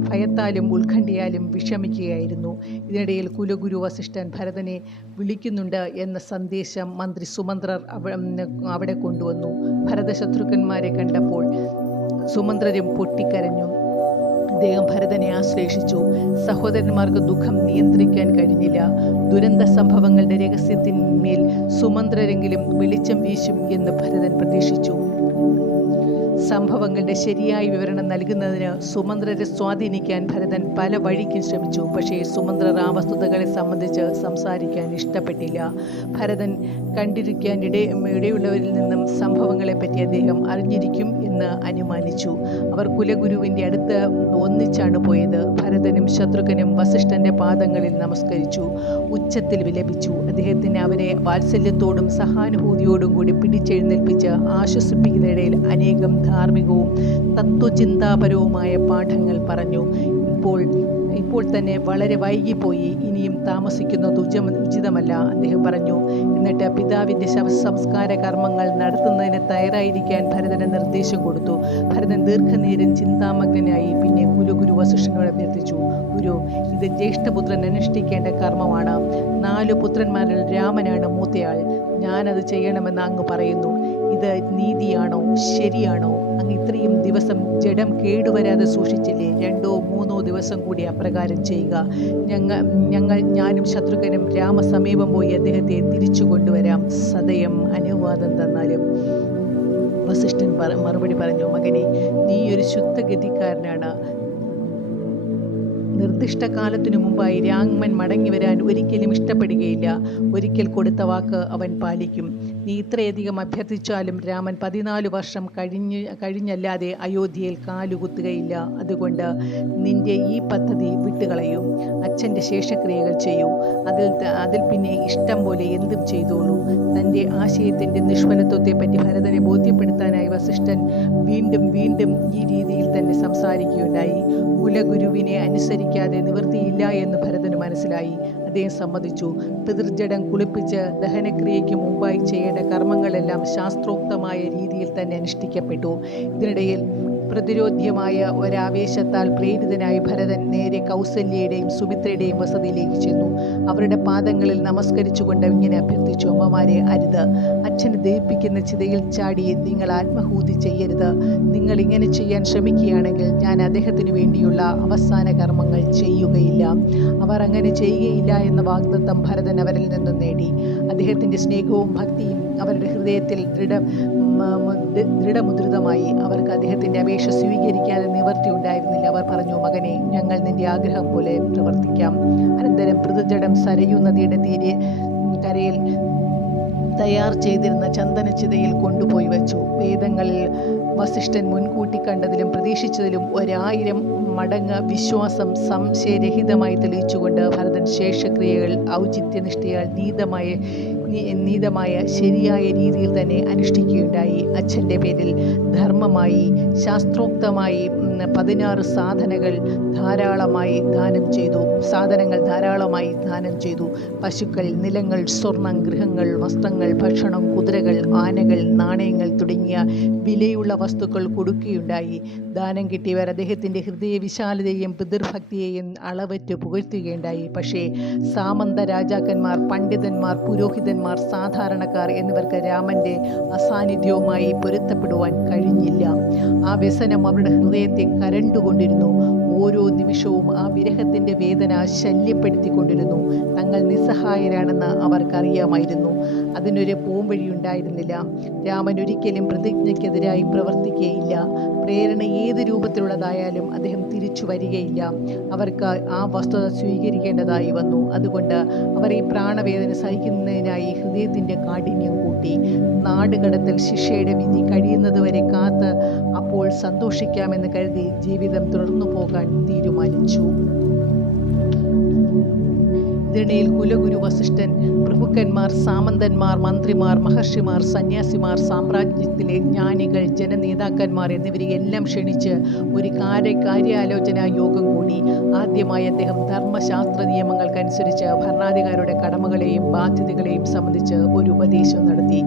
ഭയത്താലും ഉത്കണ്ഠയാലും വിഷമിക്കുകയായിരുന്നു. ഇതിനിടയിൽ കുലഗുരു വസിഷ്ഠൻ ഭരതനെ വിളിക്കുന്നുണ്ട് എന്ന സന്ദേശം മന്ത്രി സുമന്ത്രർ അവിടെ കൊണ്ടുവന്നു. ഭരതശത്രുഘ്നന്മാരെ കണ്ടപ്പോൾ സുമന്ത്രരും പൊട്ടിക്കരഞ്ഞു. അദ്ദേഹം ഭരതനെ ആശ്ലേഷിച്ചു. സഹോദരന്മാർക്ക് ദുഃഖം നിയന്ത്രിക്കാൻ കഴിഞ്ഞില്ല. ദുരന്ത സംഭവങ്ങളുടെ രഹസ്യത്തിന്മേൽ സുമന്ത്രരെങ്കിലും വെളിച്ചം വീശും എന്ന് ഭരതൻ പ്രതീക്ഷിച്ചു. സംഭവങ്ങളുടെ ശരിയായ വിവരണം നൽകുന്നതിന് സുമന്ത്രരെ സ്വാധീനിക്കാൻ ഭരതൻ പല വഴിക്കും ശ്രമിച്ചു. പക്ഷേ സുമന്ത്രർ ആ വസ്തുതകളെ സംബന്ധിച്ച് സംസാരിക്കാൻ ഇഷ്ടപ്പെട്ടില്ല. ഭരതൻ കണ്ടിരിക്കാൻ ഇടയുള്ളവരിൽ നിന്നും സംഭവങ്ങളെപ്പറ്റി അദ്ദേഹം അറിഞ്ഞിരിക്കും എന്ന് അനുമാനിച്ചു. അവർ കുലഗുരുവിൻ്റെ അടുത്ത് ഒന്നിച്ചാണ് പോയത്. ഭരതനും ശത്രുഘ്നും വസിഷ്ഠൻ്റെ പാദങ്ങളിൽ നമസ്കരിച്ചു, ഉച്ചത്തിൽ വിലപിച്ചു. അദ്ദേഹത്തിന് അവരെ വാത്സല്യത്തോടും സഹാനുഭൂതിയോടും കൂടി പിടിച്ചെഴുന്നേൽപ്പിച്ച് ആശ്വസിപ്പിക്കുന്നതിനിടയിൽ അനേകം ധാർമ്മികവും തത്വചിന്താപരവുമായ പാഠങ്ങൾ പറഞ്ഞു. ഇപ്പോൾ തന്നെ വളരെ വൈകിപ്പോയി. ഇനിയും താമസിക്കുന്നത് ഉചിതമല്ല, അദ്ദേഹം പറഞ്ഞു. എന്നിട്ട് പിതാവിൻ്റെ ശവസംസ്കാര കർമ്മങ്ങൾ നടത്തുന്നതിന് തയ്യാറായിരിക്കാൻ ഭരതന് നിർദ്ദേശം കൊടുത്തു. ഭരതൻ ദീർഘനേരം ചിന്താമഗ്നായി. പിന്നെ കുലഗുരു വസിഷ്ഠനോട് അഭ്യർത്ഥിച്ചു, ഗുരു, ഇത് ജ്യേഷ്ഠപുത്രൻ അനുഷ്ഠിക്കേണ്ട കർമ്മമാണ്. 4 പുത്രന്മാരിൽ രാമനാണ് മൂത്തയാൾ. ഞാനത് ചെയ്യണമെന്ന് അങ്ങ് പറയുന്നു. ഇത് നീതിയാണോ, ശരിയാണോ? അങ്ങ് ഇത്രയും ദിവസം ജഡം കേടുവരാതെ സൂക്ഷിച്ചില്ലേ? 2-3 ദിവസം കൂടി അപ്രകാരം ചെയ്യുക. ഞാനും ശത്രുഘ്നും രാമസമീപം പോയി അദ്ദേഹത്തെ തിരിച്ചു കൊണ്ടുവരാം. സദയം അനുവാദം തന്നാലും. വസിഷ്ഠൻ മറുപടി പറഞ്ഞു, മകനെ, നീ ഒരു ശുദ്ധഗതിക്കാരനാണ്. നിർദ്ദിഷ്ട കാലത്തിനു മുമ്പായി രാമൻ മടങ്ങി വരാൻ ഒരിക്കലും ഇഷ്ടപ്പെടുകയില്ല. ഒരിക്കൽ കൊടുത്ത വാക്ക് അവൻ പാലിക്കും. നീ ഇത്രയധികം അഭ്യർത്ഥിച്ചാലും രാമൻ 14 വർഷം കഴിഞ്ഞല്ലാതെ അയോധ്യയിൽ കാലുകുത്തുകയില്ല. അതുകൊണ്ട് നിന്റെ ഈ പദ്ധതി വിട്ടുകളയൂ. അച്ഛൻ്റെ ശേഷക്രിയകൾ ചെയ്യൂ. അതിൽ പിന്നെ ഇഷ്ടം പോലെ എന്തും ചെയ്തോളൂ. തൻ്റെ ആശയത്തിൻ്റെ നിഷ്ഫലത്വത്തെപ്പറ്റി ഭരതനെ ബോധ്യപ്പെടുത്താനായി വസിഷ്ഠൻ വീണ്ടും ഈ രീതിയിൽ തന്നെ സംസാരിക്കുകയുണ്ടായി. കുലഗുരുവിനെ അനുസരിക്കാതെ നിവൃത്തിയില്ല എന്ന് ഭരതന് മനസ്സിലായി. അദ്ദേഹം സമ്മതിച്ചു. പിതൃജടം കുളിപ്പിച്ച് ദഹനക്രിയയ്ക്ക് മുമ്പായി ചെയ്യേണ്ട കർമ്മങ്ങളെല്ലാം ശാസ്ത്രോക്തമായ രീതിയിൽ തന്നെ അനുഷ്ഠിക്കപ്പെട്ടു. ഇതിനിടയിൽ പ്രതിരോധ്യമായ ഒരാവേശത്താൽ പ്രേരിതനായി ഭരതൻ നേരെ കൗസല്യയുടെയും സുമിത്രയുടെയും വസതിയിലേക്ക് ചെന്നു. അവരുടെ പാദങ്ങളിൽ നമസ്കരിച്ചുകൊണ്ട് ഇങ്ങനെ അഭ്യർത്ഥിച്ചു, അമ്മമാരെ, അരുത്. അച്ഛന് ദഹിപ്പിക്കുന്ന ചിതയിൽ ചാടി നിങ്ങൾ ആത്മഹൂതി ചെയ്യരുത്. നിങ്ങൾ ഇങ്ങനെ ചെയ്യാൻ ശ്രമിക്കുകയാണെങ്കിൽ ഞാൻ അദ്ദേഹത്തിനു വേണ്ടിയുള്ള അവസാന കർമ്മങ്ങൾ ചെയ്യുകയില്ല. അവർ അങ്ങനെ ചെയ്യുകയില്ല എന്ന വാഗ്ദത്തം ഭരതൻ അവരിൽ നിന്നും നേടി. അദ്ദേഹത്തിൻ്റെ സ്നേഹവും ഭക്തിയും അവരുടെ ഹൃദയത്തിൽ ദൃഢമുദ്രിതമായി. അവർക്ക് അദ്ദേഹത്തിൻ്റെ അപേക്ഷ സ്വീകരിക്കാതെ നിവർത്തി ഉണ്ടായിരുന്നില്ല. അവർ പറഞ്ഞു, മകനെ, ഞങ്ങൾ നിന്റെ ആഗ്രഹം പോലെ പ്രവർത്തിക്കാം. അനന്തരം പൃഥുജടം സരയൂ നദിയുടെ കരയിൽ തയ്യാർ ചെയ്തിരുന്ന ചന്ദനച്ചിതയിൽ കൊണ്ടുപോയി വച്ചു. വേദങ്ങളിൽ വസിഷ്ഠൻ മുൻകൂട്ടി കണ്ടതിലും പ്രതീക്ഷിച്ചതിലും 1000 മടങ്ങ് വിശ്വാസം സംശയരഹിതമായി തെളിയിച്ചുകൊണ്ട് ഭരതൻ ശേഷക്രിയകൾ ഔചിത്യനിഷ്ഠയാൽ നീതമായ ശരിയായ രീതിയിൽ തന്നെ അനുഷ്ഠിക്കുകയുണ്ടായി. അച്ഛൻ്റെ പേരിൽ ധർമ്മമായി ശാസ്ത്രോക്തമായി 16 സാധനങ്ങൾ ധാരാളമായി ദാനം ചെയ്തു. പശുക്കൾ, നിലങ്ങൾ, സ്വർണം, ഗൃഹങ്ങൾ, വസ്ത്രങ്ങൾ, ഭക്ഷണം, കുതിരകൾ, ആനകൾ, നാണയങ്ങൾ തുടങ്ങിയ വിലയുള്ള വസ്തുക്കൾ കൊടുക്കുകയുണ്ടായി. ദാനം കിട്ടിയവർ അദ്ദേഹത്തിൻ്റെ ഹൃദയവിശാലതയെയും പിതൃഭക്തിയെയും അളവറ്റ് പുകഴ്ത്തുകയുണ്ടായി. പക്ഷേ സാമന്ത രാജാക്കന്മാർ, പണ്ഡിതന്മാർ, പുരോഹിതന്മാർ, സാധാരണക്കാർ എന്നിവർക്ക് രാമൻ്റെ അസാന്നിധ്യവുമായി പൊരുത്തപ്പെടുവാൻ കഴിഞ്ഞില്ല. ആ വ്യസനം അവരുടെ ഹൃദയത്തെ കരണ്ടുകൊണ്ടിരുന്നു. ഓരോ നിമിഷവും ആ വിരഹത്തിൻ്റെ വേദന ശല്യപ്പെടുത്തിക്കൊണ്ടിരുന്നു. തങ്ങൾ നിസ്സഹായരാണെന്ന് അവർക്കറിയാമായിരുന്നു. അതിനൊരു പോംവഴിയുണ്ടായിരുന്നില്ല. രാമൻ ഒരിക്കലും പ്രതിജ്ഞയ്ക്കെതിരായി പ്രവർത്തിക്കുകയില്ല. പ്രേരണ ഏത് രൂപത്തിലുള്ളതായാലും അദ്ദേഹം തിരിച്ചു വരികയില്ല. അവർക്ക് ആ വസ്തുത സ്വീകരിക്കേണ്ടതായി വന്നു. അതുകൊണ്ട് അവർ ഈ പ്രാണവേദന സഹിക്കുന്നതിനായി ഹൃദയത്തിൻ്റെ കാഠിന്യം കൂട്ടി. നാടുകടത്തൽ ശിക്ഷയുടെ വിധി കഴിയുന്നതുവരെ കാത്ത് അപ്പോൾ സന്തോഷിക്കാമെന്ന് കരുതി ജീവിതം തുടർന്നു പോകാൻ തീരുമാനിച്ചു. ഇതിനിടയിൽ കുലഗുരു വസിഷ്ഠൻ പ്രഭുക്കന്മാർ, സാമന്തന്മാർ, മന്ത്രിമാർ, മഹർഷിമാർ, സന്യാസിമാർ, സാമ്രാജ്യത്തിലെ ജ്ഞാനികൾ, ജനനേതാക്കന്മാർ എന്നിവരെ എല്ലാം ക്ഷണിച്ച് ഒരു കാര്യാലോചനാ യോഗം കൂടി. ആദ്യമായി അദ്ദേഹം ധർമ്മശാസ്ത്ര നിയമങ്ങൾക്കനുസരിച്ച് ഭരണാധികാരിയുടെ കടമകളെയും ബാധ്യതകളെയും സംബന്ധിച്ച് ഒരു ഉപദേശം നടത്തി.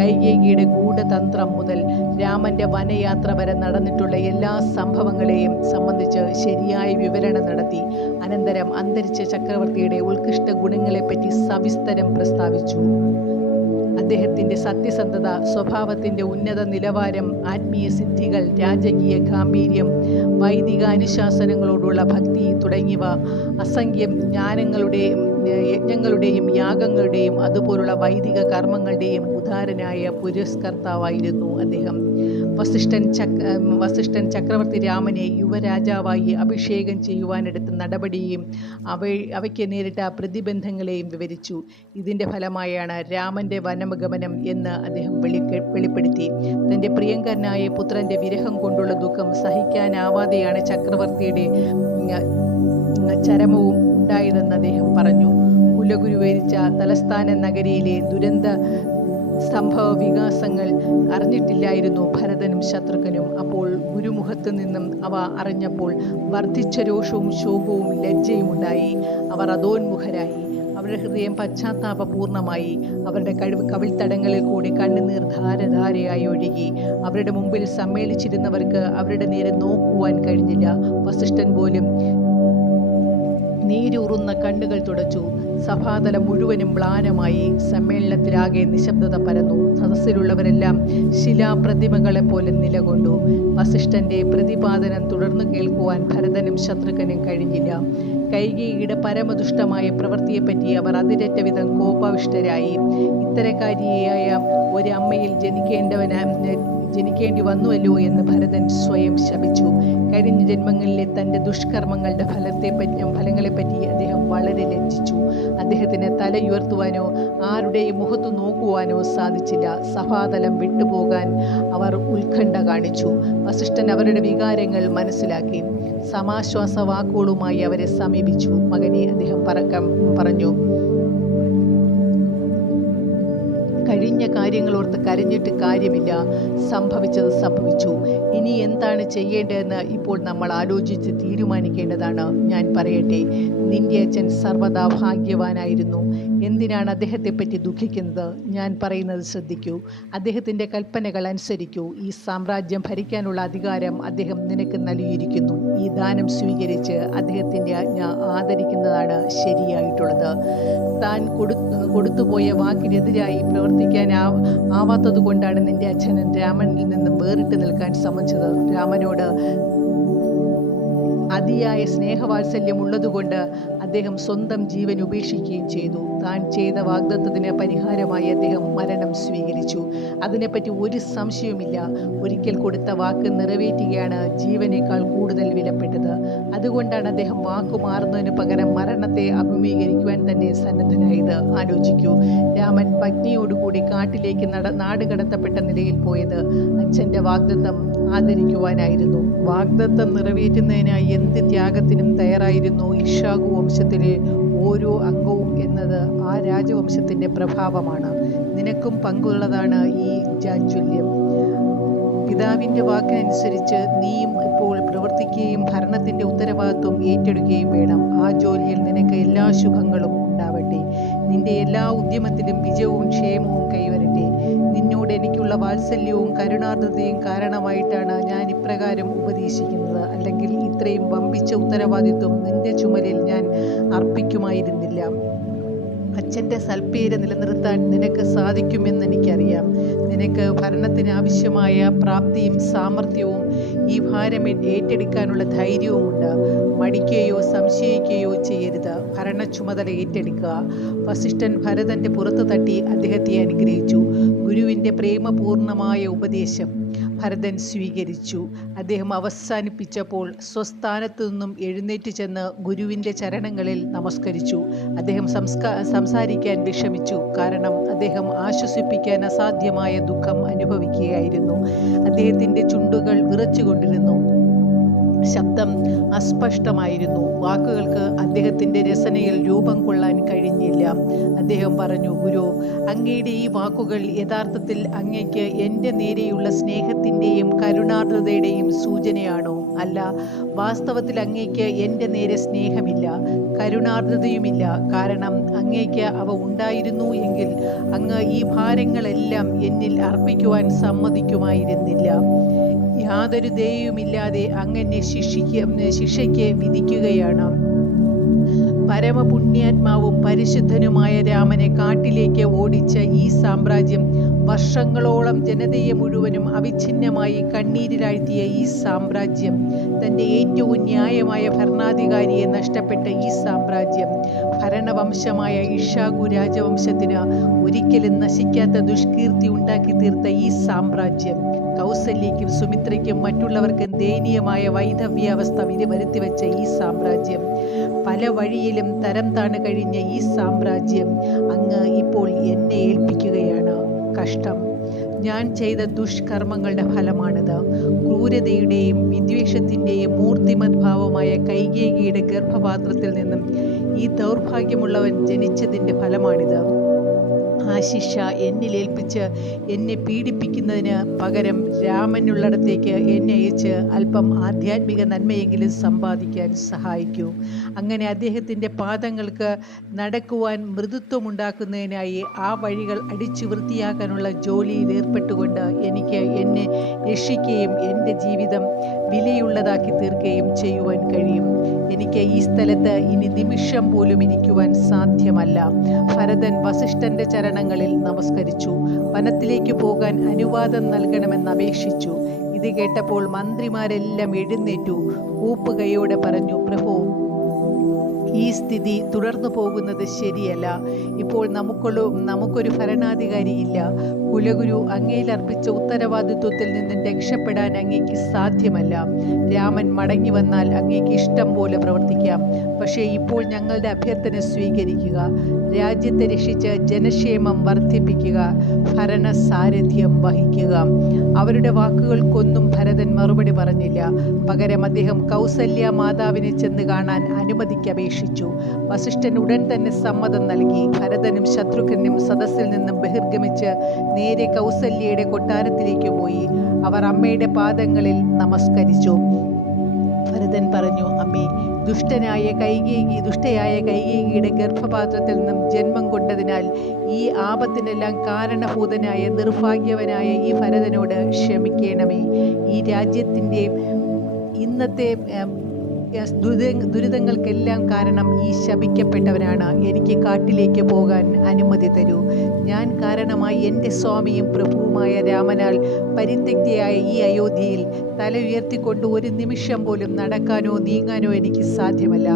കൈകേയിയുടെ ഗൂഢതന്ത്രം മുതൽ രാമൻ്റെ വനയാത്ര വരെ നടന്നിട്ടുള്ള എല്ലാ സംഭവങ്ങളെയും സംബന്ധിച്ച് ശരിയായ വിവരണം നടത്തി. അനന്തരം അന്തരിച്ച ചക്രവർത്തിയുടെ ഉത്കൃഷ്ട ഗുണങ്ങളെപ്പറ്റി സവിസ്തരം പ്രസ്താവിച്ചു. അദ്ദേഹത്തിൻ്റെ സത്യസന്ധത, സ്വഭാവത്തിൻ്റെ ഉന്നത നിലവാരം, ആത്മീയ സിദ്ധികൾ, രാജകീയ ഗാംഭീര്യം, വൈദിക അനുശാസനങ്ങളോടുള്ള ഭക്തി തുടങ്ങിയവ അസംഖ്യം യജ്ഞങ്ങളുടെയും യാഗങ്ങളുടെയും അതുപോലുള്ള വൈദിക കർമ്മങ്ങളുടെയും ഉദാരനായ പുരസ്കർത്താവായിരുന്നു അദ്ദേഹം. വസിഷ്ഠൻ ചക്രവർത്തി രാമനെ യുവരാജാവായി അഭിഷേകം ചെയ്യുവാനെടുത്ത നടപടിയെയും അവയ്ക്ക് നേരിട്ട പ്രതിബന്ധങ്ങളെയും വിവരിച്ചു. ഇതിൻ്റെ ഫലമായാണ് രാമൻ്റെ വനഗമനം എന്ന് അദ്ദേഹം വെളിപ്പെടുത്തി. തൻ്റെ പ്രിയങ്കരനായ പുത്രൻ്റെ വിരഹം കൊണ്ടുള്ള ദുഃഖം സഹിക്കാനാവാതെയാണ് ചക്രവർത്തിയുടെ ചരമവും ഉണ്ടായതെന്ന് അദ്ദേഹം പറഞ്ഞു. കുലഗുരു വരിച്ച തലസ്ഥാന നഗരിയിലെ ദുരന്ത സംഭവ വികാസങ്ങൾ അറിഞ്ഞിട്ടില്ലായിരുന്നു ഭരതനും ശത്രുഘ്നും. അപ്പോൾ ഗുരുമുഖത്തു നിന്നും അവ അറിഞ്ഞപ്പോൾ വർദ്ധിച്ച രോഷവും ശോകവും ലജ്ജയും ഉണ്ടായി. അവർ അതോന്മുഖരായി. അവരുടെ ഹൃദയം പശ്ചാത്താപപൂർണമായി. അവരുടെ കവിൾത്തടങ്ങളിൽ കൂടി കണ്ണുനീർ ധാരധാരയായി ഒഴുകി. അവരുടെ മുമ്പിൽ സമ്മേളിച്ചിരുന്നവർക്ക് അവരുടെ നേരെ നോക്കുവാൻ കഴിഞ്ഞില്ല. വസിഷ്ഠൻ പോലും നീരൂറുന്ന കണ്ണുകൾ തുടച്ചു. സഭാതലം മുഴുവനും മ്ലാനമായി. സമ്മേളനത്തിലാകെ നിശബ്ദത പരന്നു. സദസ്സിലുള്ളവരെല്ലാം ശിലാപ്രതിമകളെപ്പോലെ നിലകൊണ്ടു. വസിഷ്ഠൻ്റെ പ്രതിപാദനം തുടർന്നു കേൾക്കുവാൻ ഭരതനും ശത്രുഘ്നും കഴിഞ്ഞില്ല. കൈകേയിയുടെ പരമദുഷ്ടമായ പ്രവൃത്തിയെപ്പറ്റി അവർ അതിരറ്റ വിധം കോപാവിഷ്ടരായി. ഇത്തരക്കാരിയായ ഒരു അമ്മയിൽ ജനിക്കേണ്ടി വന്നുവല്ലോ എന്ന് ഭരതൻ സ്വയം ശപിച്ചു. കഴിഞ്ഞ ജന്മങ്ങളിലെ തൻ്റെ ദുഷ്കർമ്മങ്ങളുടെ ഫലങ്ങളെപ്പറ്റി അദ്ദേഹം വളരെ ലജ്ജിച്ചു. അദ്ദേഹത്തിന് തലയുയർത്തുവാനോ ആരുടെയും മുഖത്തു നോക്കുവാനോ സാധിച്ചില്ല. സഭാതലം വിട്ടുപോകാൻ അവർ ഉത്കണ്ഠ കാണിച്ചു. വസിഷ്ഠൻ അവരുടെ വികാരങ്ങൾ മനസ്സിലാക്കി. സമാശ്വാസ വാക്കുകളുമായി അവരെ സമീപിച്ചു. മകനെ, അദ്ദേഹം പറഞ്ഞു, കഴിഞ്ഞ കാര്യങ്ങളോർത്ത് കരഞ്ഞിട്ട് കാര്യമില്ല. സംഭവിച്ചത് സംഭവിച്ചു. ഇനി എന്താണ് ചെയ്യേണ്ടതെന്ന് ഇപ്പോൾ നമ്മൾ ആലോചിച്ച് തീരുമാനിക്കേണ്ടതാണ്. ഞാൻ പറയട്ടെ, നിന്റെ അച്ഛൻ സർവ്വതാ ഭാഗ്യവാനായിരുന്നു. എന്തിനാണ് അദ്ദേഹത്തെപ്പറ്റി ദുഃഖിക്കുന്നത്? ഞാൻ പറയുന്നത് ശ്രദ്ധിക്കൂ. അദ്ദേഹത്തിൻ്റെ കൽപ്പനകൾ അനുസരിക്കൂ. ഈ സാമ്രാജ്യം ഭരിക്കാനുള്ള അധികാരം അദ്ദേഹം നിനക്ക് നൽകിയിരിക്കുന്നു. ഈ ദാനം സ്വീകരിച്ച് അദ്ദേഹത്തിൻ്റെ ആജ്ഞ ആദരിക്കുന്നതാണ് ശരിയായിട്ടുള്ളത്. താൻ കൊടുത്തുപോയ വാക്കിനെതിരായി ആവാത്തത് കൊണ്ടാണ് നിന്റെ അച്ഛൻ രാമനിൽ നിന്നും വേറിട്ട് നിൽക്കാൻ ശ്രമിച്ചത്. രാമനോട് അതിയായ സ്നേഹവാത്സല്യം ഉള്ളതുകൊണ്ട് അദ്ദേഹം സ്വന്തം ജീവൻ ഉപേക്ഷിക്കുകയും ചെയ്തു. താൻ ചെയ്ത വാഗ്ദത്തത്തിന് പരിഹാരമായി അദ്ദേഹം മരണം സ്വീകരിച്ചു. അതിനെപ്പറ്റി ഒരു സംശയവുമില്ല. ഒരിക്കൽ കൊടുത്ത വാക്ക് നിറവേറ്റുകയാണ് ജീവനേക്കാൾ കൂടുതൽ വിലപ്പെട്ടത്. അതുകൊണ്ടാണ് അദ്ദേഹം വാക്കു മാറുന്നതിന് പകരം മരണത്തെ അഭിമുഖീകരിക്കുവാൻ തന്നെ സന്നദ്ധനായത്. ആലോചിക്കൂ, രാമൻ പത്നിയോടുകൂടി കാട്ടിലേക്ക് നാട് കടത്തപ്പെട്ട നിലയിൽ പോയത് അച്ഛൻ്റെ വാഗ്ദത്തം ആദരിക്കുവാനായിരുന്നു. വാഗ്ദത്തം നിറവേറ്റുന്നതിനായി എന്ത് ത്യാഗത്തിനും തയ്യാറായിരുന്നു ഇഷാഖ് വംശത്തിലെ ഓരോ അംഗവും എന്നത് ആ രാജവംശത്തിൻ്റെ പ്രഭാവമാണ്. നിനക്കും പങ്കുള്ളതാണ് ഈ ജാജ്വല്യം. പിതാവിൻ്റെ വാക്കിനനുസരിച്ച് നീയും ഇപ്പോൾ പ്രവർത്തിക്കുകയും ഭരണത്തിൻ്റെ ഉത്തരവാദിത്വം ഏറ്റെടുക്കുകയും വേണം. ആ ജോലിയിൽ നിനക്ക് എല്ലാ ശുഭങ്ങളും ഉണ്ടാവട്ടെ. നിന്റെ എല്ലാ ഉദ്യമത്തിലും വിജയവും ക്ഷേമവും കൈവരട്ടെ. നിന്നോട് എനിക്കുള്ള വാത്സല്യവും കരുണാർദ്രതയും കാരണമായിട്ടാണ് ഞാൻ ഇപ്രകാരം ഉപദേശിക്കുന്നത്. അല്ലെങ്കിൽ ഇത്രയും വമ്പിച്ച ഉത്തരവാദിത്വം നിന്റെ ചുമലിൽ ഞാൻ അർപ്പിക്കുമായിരുന്നില്ല. അച്ഛൻ്റെ സൽപ്പേര് നിലനിർത്താൻ നിനക്ക് സാധിക്കുമെന്ന് എനിക്കറിയാം. നിനക്ക് ഭരണത്തിന് ആവശ്യമായ പ്രാപ്തിയും സാമർഥ്യവും ഈ ഭാരം ഏറ്റെടുക്കാനുള്ള ധൈര്യവുമുണ്ട്. മടിക്കുകയോ സംശയിക്കുകയോ ചെയ്യരുത്. ഭരണ ചുമതല ഏറ്റെടുക്കുക. വസിഷ്ഠൻ ഭരതൻ്റെ പുറത്തു തട്ടി അദ്ദേഹത്തെ അനുഗ്രഹിച്ചു. ഗുരുവിൻ്റെ പ്രേമപൂർണമായ ഉപദേശം ഭരതൻ സ്വീകരിച്ചു. അദ്ദേഹം അവസാനിപ്പിച്ചപ്പോൾ സ്വസ്ഥാനത്തു നിന്നും എഴുന്നേറ്റ് ചെന്ന് ഗുരുവിൻ്റെ ചരണങ്ങളിൽ നമസ്കരിച്ചു. അദ്ദേഹം സംസാരിക്കാൻ വിഷമിച്ചു. കാരണം അദ്ദേഹം ആശ്വസിപ്പിക്കാൻ അസാധ്യമായ ദുഃഖം അനുഭവിക്കുകയായിരുന്നു. അദ്ദേഹത്തിൻ്റെ ചുണ്ടുകൾ വിറച്ചുകൊണ്ടിരുന്നു. ശബ്ദം അസ്പഷ്ടമായിരുന്നു. വാക്കുകൾക്ക് അദ്ദേഹത്തിൻ്റെ രചനയിൽ രൂപം കൊള്ളാൻ കഴിഞ്ഞില്ല. അദ്ദേഹം പറഞ്ഞു, ഗുരു, അങ്ങയുടെ ഈ വാക്കുകൾ യഥാർത്ഥത്തിൽ അങ്ങയ്ക്ക് എൻ്റെ നേരെയുള്ള സ്നേഹത്തിൻ്റെയും കരുണാർദ്രതയുടെയും സൂചനയാണോ? അല്ല, വാസ്തവത്തിൽ അങ്ങയ്ക്ക് എൻ്റെ നേരെ സ്നേഹമില്ല, കരുണാർദ്രതയുമില്ല. കാരണം അങ്ങയ്ക്ക് അവ ഉണ്ടായിരുന്നു എങ്കിൽ അങ്ങ് ഈ ഭാരങ്ങളെല്ലാം എന്നിൽ അർപ്പിക്കുവാൻ സമ്മതിക്കുമായിരുന്നില്ല. യാതൊരു ദയയുമില്ലാതെ അങ്ങനെ ശിക്ഷയ്ക്ക് വിധിക്കുകയാണ്. പരമപുണ്യാത്മാവും പരിശുദ്ധനുമായ രാമനെ കാട്ടിലേക്ക് ഓടിച്ച ഈ സാമ്രാജ്യം, വർഷങ്ങളോളം ജനതയെ മുഴുവനും അവിഛിന്നമായി കണ്ണീരിലാഴ്ത്തിയ ഈ സാമ്രാജ്യം, തൻ്റെ ഏറ്റവും ന്യായമായ ഭരണാധികാരിയെ നഷ്ടപ്പെട്ട ഈ സാമ്രാജ്യം, ഭരണവംശമായ ഇഷാഖു രാജവംശത്തിന് ഒരിക്കലും നശിക്കാത്ത ദുഷ്കീർത്തി ഉണ്ടാക്കി തീർത്ത ഈ സാമ്രാജ്യം, കൗസല്യയ്ക്കും സുമിത്രയ്ക്കും മറ്റുള്ളവർക്കും ദയനീയമായ വൈധവ്യാവസ്ഥ വരുത്തിവെച്ച ഈ സാമ്രാജ്യം, പല വഴിയിലും തരം താണു കഴിഞ്ഞ ഈ സാമ്രാജ്യം അങ്ങ് ഇപ്പോൾ എന്നെ ഏൽപ്പിക്കുകയാണ്. കഷ്ടം! ഞാൻ ചെയ്ത ദുഷ്കർമ്മങ്ങളുടെ ഫലമാണിത്. ക്രൂരതയുടെയും വിദ്വേഷത്തിൻ്റെയും മൂർത്തിമദ്ഭാവമായ കൈകേയിയുടെ ഗർഭപാത്രത്തിൽ നിന്നും ഈ ദൗർഭാഗ്യമുള്ളവൻ ജനിച്ചതിൻ്റെ ഫലമാണിത്. ആ ശിക്ഷ എന്നിലേൽപ്പിച്ച് എന്നെ പീഡിപ്പിക്കുന്നതിന് പകരം രാമനുള്ളിടത്തേക്ക് എന്നെ അയച്ച് അല്പം ആധ്യാത്മിക നന്മയെങ്കിലും സമ്പാദിക്കാൻ സഹായിക്കൂ. അങ്ങനെ അദ്ദേഹത്തിൻ്റെ പാദങ്ങൾക്ക് നടക്കുവാൻ മൃദുത്വമുണ്ടാക്കുന്നതിനായി ആ വഴികൾ അടിച്ചു വൃത്തിയാക്കാനുള്ള ജോലിയിൽ ഏർപ്പെട്ടുകൊണ്ട് എനിക്ക് എന്നെ രക്ഷിക്കുകയും എൻ്റെ ജീവിതം വിലയുള്ളതാക്കി തീർക്കുകയും ചെയ്യുവാൻ കഴിയും. എനിക്ക് ഈ സ്ഥലത്ത് ഇനി നിമിഷം പോലും ഇരിക്കുവാൻ സാധ്യമല്ല. ഭരതൻ വസിഷ്ഠൻ്റെ ചരണങ്ങളിൽ നമസ്കരിച്ചു. വനത്തിലേക്ക് പോകാൻ അനുവാദം നൽകണമെന്ന് അപേക്ഷിച്ചു. ഇത് കേട്ടപ്പോൾ മന്ത്രിമാരെല്ലാം എഴുന്നേറ്റു കൂപ്പുകൈയോടെ പറഞ്ഞു, പ്രഭു, ഈ സ്ഥിതി തുടർന്നു പോകുന്നത് ശരിയല്ല. ഇപ്പോൾ നമുക്കൊരു ഭരണാധികാരിയില്ല. കുലഗുരു അങ്ങയിൽ അർപ്പിച്ച ഉത്തരവാദിത്വത്തിൽ നിന്നും രക്ഷപ്പെടാൻ അങ്ങേക്ക് സാധ്യമല്ല. രാമൻ മടങ്ങി വന്നാൽ അങ്ങേക്ക് ഇഷ്ടം പോലെ പ്രവർത്തിക്കാം. പക്ഷേ ഇപ്പോൾ ഞങ്ങളുടെ അഭ്യർത്ഥന സ്വീകരിക്കുക. രാജ്യത്തെ രക്ഷിച്ച് ജനക്ഷേമം വർദ്ധിപ്പിക്കുക, ഭരണ സാരഥ്യം വഹിക്കുക. അവരുടെ വാക്കുകൾക്കൊന്നും ഭരതൻ മറുപടി പറഞ്ഞില്ല. പകരം അദ്ദേഹം കൗസല്യ മാതാവിനെ ചെന്ന് കാണാൻ അനുമതിക്ക് അപേക്ഷിച്ചു. വസിഷ്ഠൻ ഉടൻ തന്നെ സമ്മതം നൽകി. ഭരതനും ശത്രുഘ്നും സദസ്സിൽ നിന്നും ബഹിർഗമിച്ച് നേരെ കൗസല്യയുടെ കൊട്ടാരത്തിലേക്ക് പോയി. അവർ അമ്മയുടെ പാദങ്ങളിൽ നമസ്കരിച്ചു. ഭരതൻ പറഞ്ഞു, അമ്മേ, ദുഷ്ടയായ കൈകേയിയുടെ ഗർഭപാത്രത്തിൽ നിന്നും ജന്മം കൊണ്ടതിനാൽ ഈ ആപത്തിനെല്ലാം കാരണഭൂതനായ നിർഭാഗ്യവനായ ഈ ഭരതനോട് ക്ഷമിക്കണമേ. ഈ രാജ്യത്തിൻ്റെ ഇന്നത്തെ ദുരിതങ്ങൾക്കെല്ലാം കാരണം ഈ ശപിക്കപ്പെട്ടവനാണ്. എനിക്ക് കാട്ടിലേക്ക് പോകാൻ അനുമതി തരൂ. ഞാൻ കാരണമായി എൻ്റെ സ്വാമിയും പ്രഭുവുമായ രാമനാൽ പരിത്യക്തയായ ഈ അയോധ്യയിൽ തല ഉയർത്തിക്കൊണ്ട് ഒരു നിമിഷം പോലും നടക്കാനോ നീങ്ങാനോ എനിക്ക് സാധ്യമല്ല.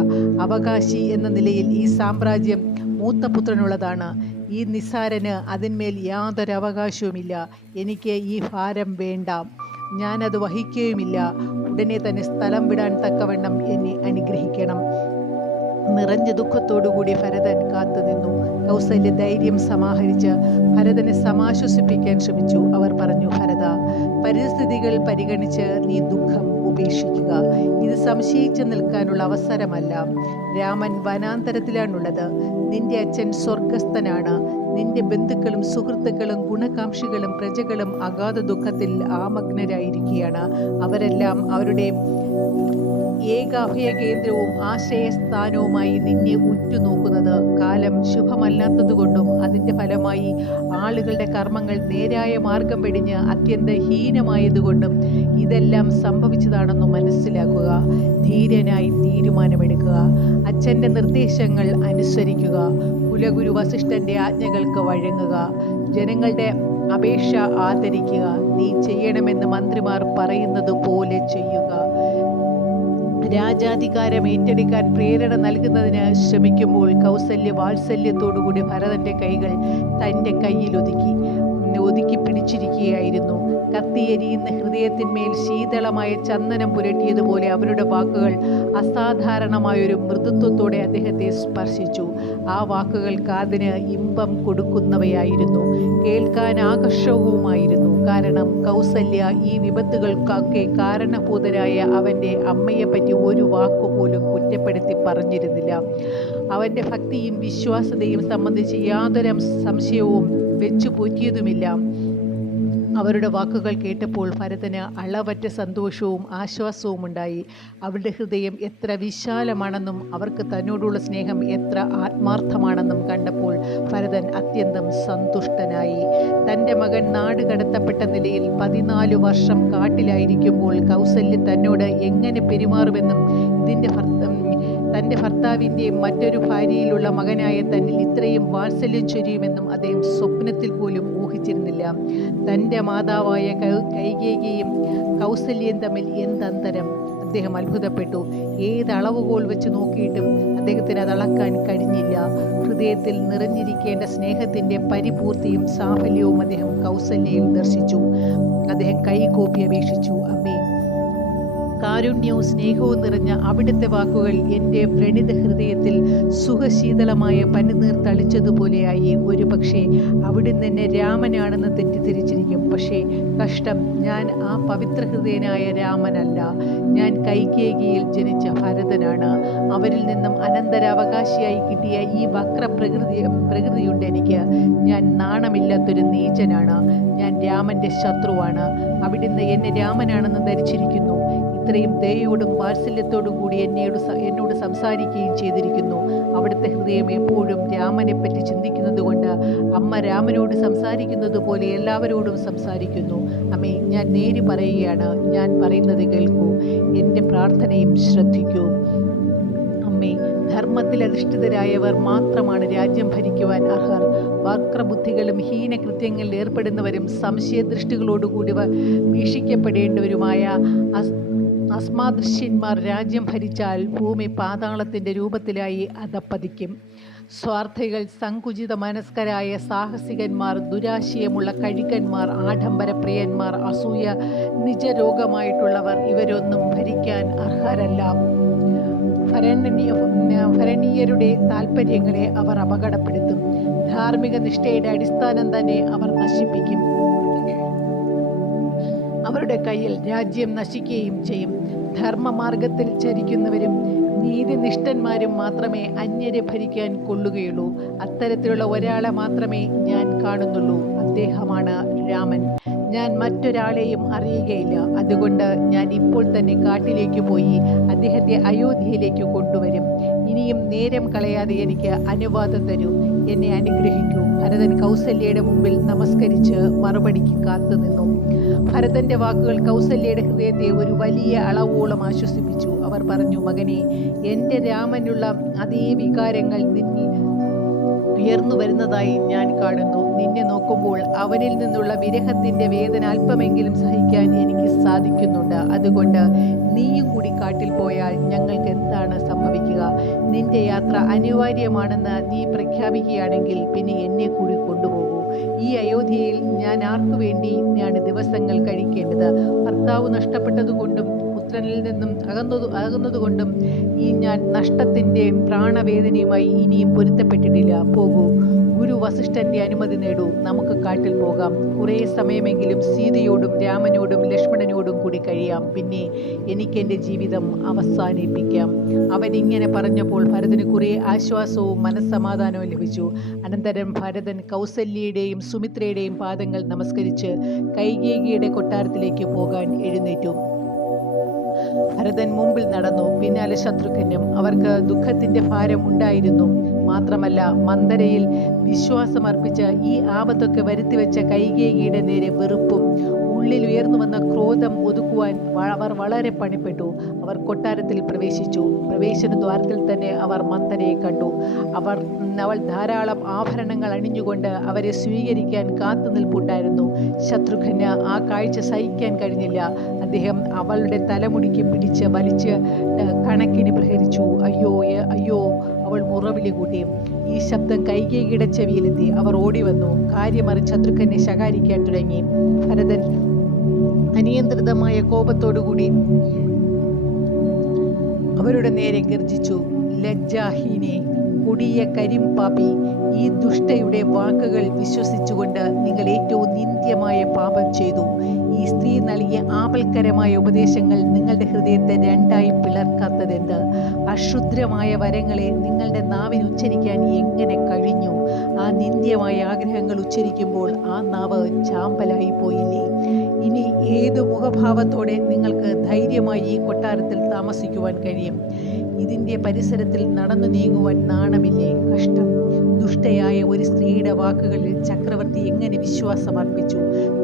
അവകാശി എന്ന നിലയിൽ ഈ സാമ്രാജ്യം മൂത്ത പുത്രനുള്ളതാണ്. ഈ നിസ്സാരന് അതിന്മേൽ യാതൊരു അവകാശവുമില്ല. എനിക്ക് ഈ ഭാരം വേണ്ട, ഞാനത് വഹിക്കുകയുമില്ല. ഉടനെ തന്നെ സ്ഥലം വിടാൻ തക്കവണ്ണം എന്നെ അനുഗ്രഹിക്കണം. നിറഞ്ഞ ദുഃഖത്തോടുകൂടി ഭരതൻ കാത്തുനിന്നു. കൗസല്യ ധൈര്യം സമാഹരിച്ച് ഭരതനെ സമാശ്വസിപ്പിക്കാൻ ശ്രമിച്ചു. അവർ പറഞ്ഞു, ഭരത, പരിസ്ഥിതികൾ പരിഗണിച്ച് നീ ദുഃഖം ഉപേക്ഷിക്കുക. ഇത് സംശയിച്ചു നിൽക്കാനുള്ള അവസരമല്ല. രാമൻ വനാന്തരത്തിലാണുള്ളത്. നിന്റെ അച്ഛൻ സ്വർഗസ്ഥനാണ്. നിന്റെ ബന്ധുക്കളും സുഹൃത്തുക്കളും ഗുണകാംക്ഷികളും പ്രജകളും അഗാധ ദുഃഖത്തിൽ ആമഗ്നരായിരിക്കുകയാണ്. അവരെല്ലാം അവരുടെ ഏക അഭയകേന്ദ്രവും ആശ്രയസ്ഥാനവുമായി നിന്നെ ഉറ്റുനോക്കുന്നത് കാലം ശുഭമല്ലാത്തതുകൊണ്ടും അതിൻ്റെ ഫലമായി ആളുകളുടെ കർമ്മങ്ങൾ നേരായ മാർഗം വെടിഞ്ഞ് അത്യന്തം ഹീനമായതുകൊണ്ടും ഇതെല്ലാം സംഭവിച്ചതാണെന്ന് മനസ്സിലാക്കുക. ധീരനായി തീരുമാനമെടുക്കുക. അച്ഛൻ്റെ നിർദ്ദേശങ്ങൾ അനുസരിക്കുക. കുലഗുരു വസിഷ്ഠൻ്റെ ആജ്ഞകൾക്ക് വഴങ്ങുക. ജനങ്ങളുടെ അപേക്ഷ ആദരിക്കുക. നീ ചെയ്യണമെന്ന് മന്ത്രിമാർ പറയുന്നത് പോലെ ചെയ്യുക. രാജാധികാരം ഏറ്റെടുക്കാൻ പ്രേരണ നൽകുന്നതിന് ശ്രമിക്കുമ്പോൾ കൗസല്യ വാത്സല്യത്തോടുകൂടി ഭരതൻ്റെ കൈകൾ തൻ്റെ കയ്യിൽ ഒതുക്കി പിടിച്ചിരിക്കുകയായിരുന്നു. കത്തിയെരിയുന്ന ഹൃദയത്തിന്മേൽ ശീതളമായ ചന്ദനം പുരട്ടിയതുപോലെ അവരുടെ വാക്കുകൾ അസാധാരണമായൊരു മൃദുത്വത്തോടെ അദ്ദേഹത്തെ സ്പർശിച്ചു. ആ വാക്കുകൾ കാതിന് ഇമ്പം കൊടുക്കുന്നവയായിരുന്നു, കേൾക്കാൻ ആകർഷകവുമായിരുന്നു. കാരണം കൗസല്യ ഈ വിപത്തുകൾക്കൊക്കെ കാരണഭൂതരായ അവൻ്റെ അമ്മയെപ്പറ്റി ഒരു വാക്കുപോലും കുറ്റപ്പെടുത്തി പറഞ്ഞിരുന്നില്ല. അവൻ്റെ ഭക്തിയും വിശ്വാസതയും സംബന്ധിച്ച് യാതൊരു സംശയവും വെച്ചു പോറ്റിയതുമില്ല. അവരുടെ വാക്കുകൾ കേട്ടപ്പോൾ ഭരതന് അളവറ്റ സന്തോഷവും ആശ്വാസവും ഉണ്ടായി. അവരുടെ ഹൃദയം എത്ര വിശാലമാണെന്നും അവർക്ക് തന്നോടുള്ള സ്നേഹം എത്ര ആത്മാർത്ഥമാണെന്നും കണ്ടപ്പോൾ ഭരതൻ അത്യന്തം സന്തുഷ്ടനായി. തൻ്റെ മകൻ നാട് കടത്തപ്പെട്ട നിലയിൽ 14 വർഷം കാട്ടിലായിരിക്കുമ്പോൾ കൗസല്യ തന്നോട് എങ്ങനെ പെരുമാറുമെന്നും തൻ്റെ ഭർത്താവിൻ്റെയും മറ്റൊരു ഭാര്യയിലുള്ള മകനായ തന്നിൽ ഇത്രയും വാത്സല്യം ചൊരിയുമെന്നും അദ്ദേഹം സ്വപ്നത്തിൽ പോലും ഊഹിച്ചിരുന്നില്ല. തൻ്റെ മാതാവായ കൈകേയിയും കൗസല്യയും തമ്മിൽ എന്തന്തരം! അദ്ദേഹം അത്ഭുതപ്പെട്ടു. ഏത് അളവുകോൽ വെച്ച് നോക്കിയിട്ടും അദ്ദേഹത്തിന് അത് അളക്കാൻ കഴിഞ്ഞില്ല. ഹൃദയത്തിൽ നിറഞ്ഞിരിക്കേണ്ട സ്നേഹത്തിൻ്റെ പരിപൂർത്തിയും സാഫല്യവും അദ്ദേഹം കൗസല്യയിൽ ദർശിച്ചു. അദ്ദേഹം കൈകൂപ്പി അപേക്ഷിച്ചു, അമ്മേ, കാരുണ്യവും സ്നേഹവും നിറഞ്ഞ അവിടുത്തെ വാക്കുകൾ എൻ്റെ വ്രണിത ഹൃദയത്തിൽ സുഖശീതളമായ പനിനീർ തളിച്ചതുപോലെയായി. ഒരു പക്ഷേ അവിടുന്ന് എന്നെ രാമനാണെന്ന് തെറ്റിദ്ധരിച്ചിരിക്കും. പക്ഷേ കഷ്ടം, ഞാൻ ആ പവിത്ര ഹൃദയനായ രാമനല്ല. ഞാൻ കൈകേയിയിൽ ജനിച്ച ഭരതനാണ്. അവരിൽ നിന്നും അനന്തരാവകാശിയായി കിട്ടിയ ഈ പ്രകൃതിയുണ്ട് എനിക്ക്. ഞാൻ നാണമില്ലാത്തൊരു നീചനാണ്. ഞാൻ രാമൻ്റെ ശത്രുവാണ്. അവിടുന്ന് എന്നെ രാമനാണെന്ന് ധരിച്ചിരിക്കുന്നു. ഇത്രയും ദയയോടും വാത്സല്യത്തോടും കൂടി എന്നോട് സംസാരിക്കുകയും ചെയ്തിരിക്കുന്നു. അവിടുത്തെ ഹൃദയം എപ്പോഴും രാമനെപ്പറ്റി ചിന്തിക്കുന്നത് കൊണ്ട് അമ്മ രാമനോട് സംസാരിക്കുന്നത് പോലെ എല്ലാവരോടും സംസാരിക്കുന്നു. അമ്മേ, ഞാൻ നേരി പറയുകയാണ്. ഞാൻ പറയുന്നത് കേൾക്കൂ. എൻ്റെ പ്രാർത്ഥനയും ശ്രദ്ധിക്കൂ. അമ്മേ, ധർമ്മത്തിൽ അധിഷ്ഠിതരായവർ മാത്രമാണ് രാജ്യം ഭരിക്കുവാൻ അർഹർ. വക്രബുദ്ധികളും ഹീനകൃത്യങ്ങളിൽ ഏർപ്പെടുന്നവരും സംശയദൃഷ്ടികളോടുകൂടി വീക്ഷിക്കപ്പെടേണ്ടവരുമായ അസ്മാദൃശ്യന്മാർ രാജ്യം ഭരിച്ചാൽ ഭൂമി പാതാളത്തിൻ്റെ രൂപത്തിലായി അധപ്പതിക്കും. സ്വാർത്ഥികൾ, സങ്കുചിത മനസ്കരായ സാഹസികന്മാർ, ദുരാശയമുള്ള കഴുകന്മാർ, ആഡംബരപ്രിയന്മാർ, അസൂയ നിജരോഗമായിട്ടുള്ളവർ ഇവരൊന്നും ഭരിക്കാൻ അർഹരല്ല. ഭരണീയരുടെ താൽപ്പര്യങ്ങളെ അവർ അപകടപ്പെടുത്തും. ധാർമ്മിക നിഷ്ഠയുടെ അടിസ്ഥാനം തന്നെ അവർ നശിപ്പിക്കും. അവരുടെ കയ്യിൽ രാജ്യം നശിക്കുകയും ചെയ്യും. ധർമ്മമാർഗത്തിൽ ചരിക്കുന്നവരും നീതിനിഷ്ഠന്മാരും മാത്രമേ അന്യരെ ഭരിക്കാൻ കൊള്ളുകയുള്ളൂ. അത്തരത്തിലുള്ള ഒരാളെ മാത്രമേ ഞാൻ കാണുന്നുള്ളൂ. അദ്ദേഹമാണ് രാമൻ. ഞാൻ മറ്റൊരാളെയും അറിയുകയില്ല. അതുകൊണ്ട് ഞാൻ ഇപ്പോൾ തന്നെ കാട്ടിലേക്ക് പോയി അദ്ദേഹത്തെ അയോധ്യയിലേക്ക് കൊണ്ടുവരും. ഇനിയും നേരം കളയാതെ എനിക്ക് അനുവാദം തരൂ. എന്നെ അനുഗ്രഹിക്കൂ. ഭരതൻ കൗസല്യയുടെ മുമ്പിൽ നമസ്കരിച്ച് മറുപടിക്ക് കാത്തുനിന്നു. ഭരതന്റെ വാക്കുകൾ കൗസല്യയുടെ ഹൃദയത്തെ ഒരു വലിയ അളവോളം ആശ്വസിപ്പിച്ചു. അവർ അവർ പറഞ്ഞു, മകനെ, എൻ്റെ രാമനുള്ള അതേ വികാരങ്ങൾ നിന്നിൽ ഉയർന്നു വരുന്നതായി ഞാൻ കാണുന്നു. നിന്നെ നോക്കുമ്പോൾ അവനിൽ നിന്നുള്ള വിരഹത്തിൻ്റെ വേദന അല്പമെങ്കിലും സഹിക്കാൻ എനിക്ക് സാധിക്കുന്നുണ്ട്. അതുകൊണ്ട് നീയും കൂടി കാട്ടിൽ പോയാൽ ഞങ്ങൾക്ക് എന്താണ് സംഭവിക്കുക? നിന്റെ യാത്ര അനിവാര്യമാണെന്ന് നീ പ്രഖ്യാപിക്കുകയാണെങ്കിൽ പിന്നെ എന്നെ കൂടി കൊണ്ടുപോകൂ. ഈ അയോധ്യയിൽ ഞാൻ ആർക്കു വേണ്ടിയാണ് ദിവസങ്ങൾ കഴിക്കേണ്ടത്? ഭർത്താവ് നഷ്ടപ്പെട്ടതുകൊണ്ടും പുത്രനിൽ നിന്നും അകന്നതുകൊണ്ടും ഞാൻ നഷ്ടത്തിൻ്റെ പ്രാണവേദനയുമായി ഇനിയും പൊരുത്തപ്പെട്ടിട്ടില്ല. പോകൂ, ഗുരു വസിഷ്ഠൻ്റെ അനുമതി നേടൂ, നമുക്ക് കാട്ടിൽ പോകാം. കുറേ സമയമെങ്കിലും സീതയോടും രാമനോടും ലക്ഷ്മണനോടും കൂടി കഴിയാം. പിന്നെ എനിക്കെൻ്റെ ജീവിതം അവസാനിപ്പിക്കാം. അവനിങ്ങനെ പറഞ്ഞപ്പോൾ ഭരതന് കുറേ ആശ്വാസവും മനസ്സമാധാനവും ലഭിച്ചു. അനന്തരം ഭരതൻ കൗസല്യയുടെയും സുമിത്രയുടെയും പാദങ്ങൾ നമസ്കരിച്ച് കൈകേയിയുടെ കൊട്ടാരത്തിലേക്ക് പോകാൻ എഴുന്നേറ്റു. ഭരതൻ മുമ്പിൽ നടന്നു, പിന്നാലെ ശത്രുഘ്നും. അവർക്ക് ദുഃഖത്തിൻ്റെ ഭാരം ഉണ്ടായിരുന്നു. മാത്രമല്ല, മന്ദരയിൽ വിശ്വാസമർപ്പിച്ച ഈ ആപത്തൊക്കെ വരുത്തിവെച്ച കൈകേയിയുടെ നേരെ വെറുപ്പും ഉള്ളിൽ ഉയർന്നു വന്ന ക്രോധം ഒതുക്കുവാൻ അവർ വളരെ പണിപ്പെട്ടു. അവർ കൊട്ടാരത്തിൽ പ്രവേശിച്ചു. പ്രവേശന ദ്വാരത്തിൽ തന്നെ അവർ മന്ദരയെ കണ്ടു. അവൾ ധാരാളം ആഭരണങ്ങൾ അണിഞ്ഞുകൊണ്ട് അവരെ സ്വീകരിക്കാൻ കാത്തുനിൽപ്പുണ്ടായിരുന്നു. ശത്രുഘ്ന് ആ കാഴ്ച സഹിക്കാൻ കഴിഞ്ഞില്ല. അദ്ദേഹം അവളുടെ തലമുടിക്ക് പിടിച്ച് വലിച്ച് കണക്കിന് പ്രഹരിച്ചു. അയ്യോ അയ്യോ, അവൾ മുറവിളി കൂട്ടി. ഈ ശബ്ദം കൈകേയിയുടെ ചെവിയിലെത്തി. അവർ ഓടി വന്നു. കാര്യമറിച്ച് ശത്രുഘ്നെ ശകാരിക്കാൻ തുടങ്ങി. ഭരതൻ അനിയന്ത്രിതമായ കോപത്തോടുകൂടി അവരുടെ നേരെ ഗർജിച്ചു. ലജ്ജാഹീനെ, കൊടിയ കരിംപാപി, ഈ ദുഷ്ടയുടെ വാക്കുകൾ വിശ്വസിച്ചുകൊണ്ട് നിങ്ങൾ ഏറ്റവും നിന്ദ്യമായ പാപം ചെയ്തു. ഈ സ്ത്രീ നൽകിയ ആപൽക്കരമായ ഉപദേശങ്ങൾ നിങ്ങളുടെ ഹൃദയത്തെ രണ്ടായി പിളർക്കാത്തതെന്ത്? അക്ഷുദ്രമായ വരങ്ങളെ നിങ്ങളുടെ നാവിന് ഉച്ചരിക്കാൻ എങ്ങനെ കഴിഞ്ഞു? ആ നിന്ദ്യമായ ആഗ്രഹങ്ങൾ ഉച്ചരിക്കുമ്പോൾ ആ നാവ് ചാമ്പലായി പോയില്ലേ? ഇനി ഏതു മുഖഭാവത്തോടെ നിങ്ങൾക്ക് ധൈര്യമായി ഈ കൊട്ടാരത്തിൽ താമസിക്കുവാൻ കഴിയും? ഇതിൻ്റെ പരിസരത്തിൽ നടന്നു നീങ്ങുവാൻ നാണമില്ലേ? കഷ്ടം! ദുഷ്ടയായ ഒരു സ്ത്രീയുടെ വാക്കുകളിൽ ചക്രവർത്തി എങ്ങനെ വിശ്വാസമർപ്പിച്ചു?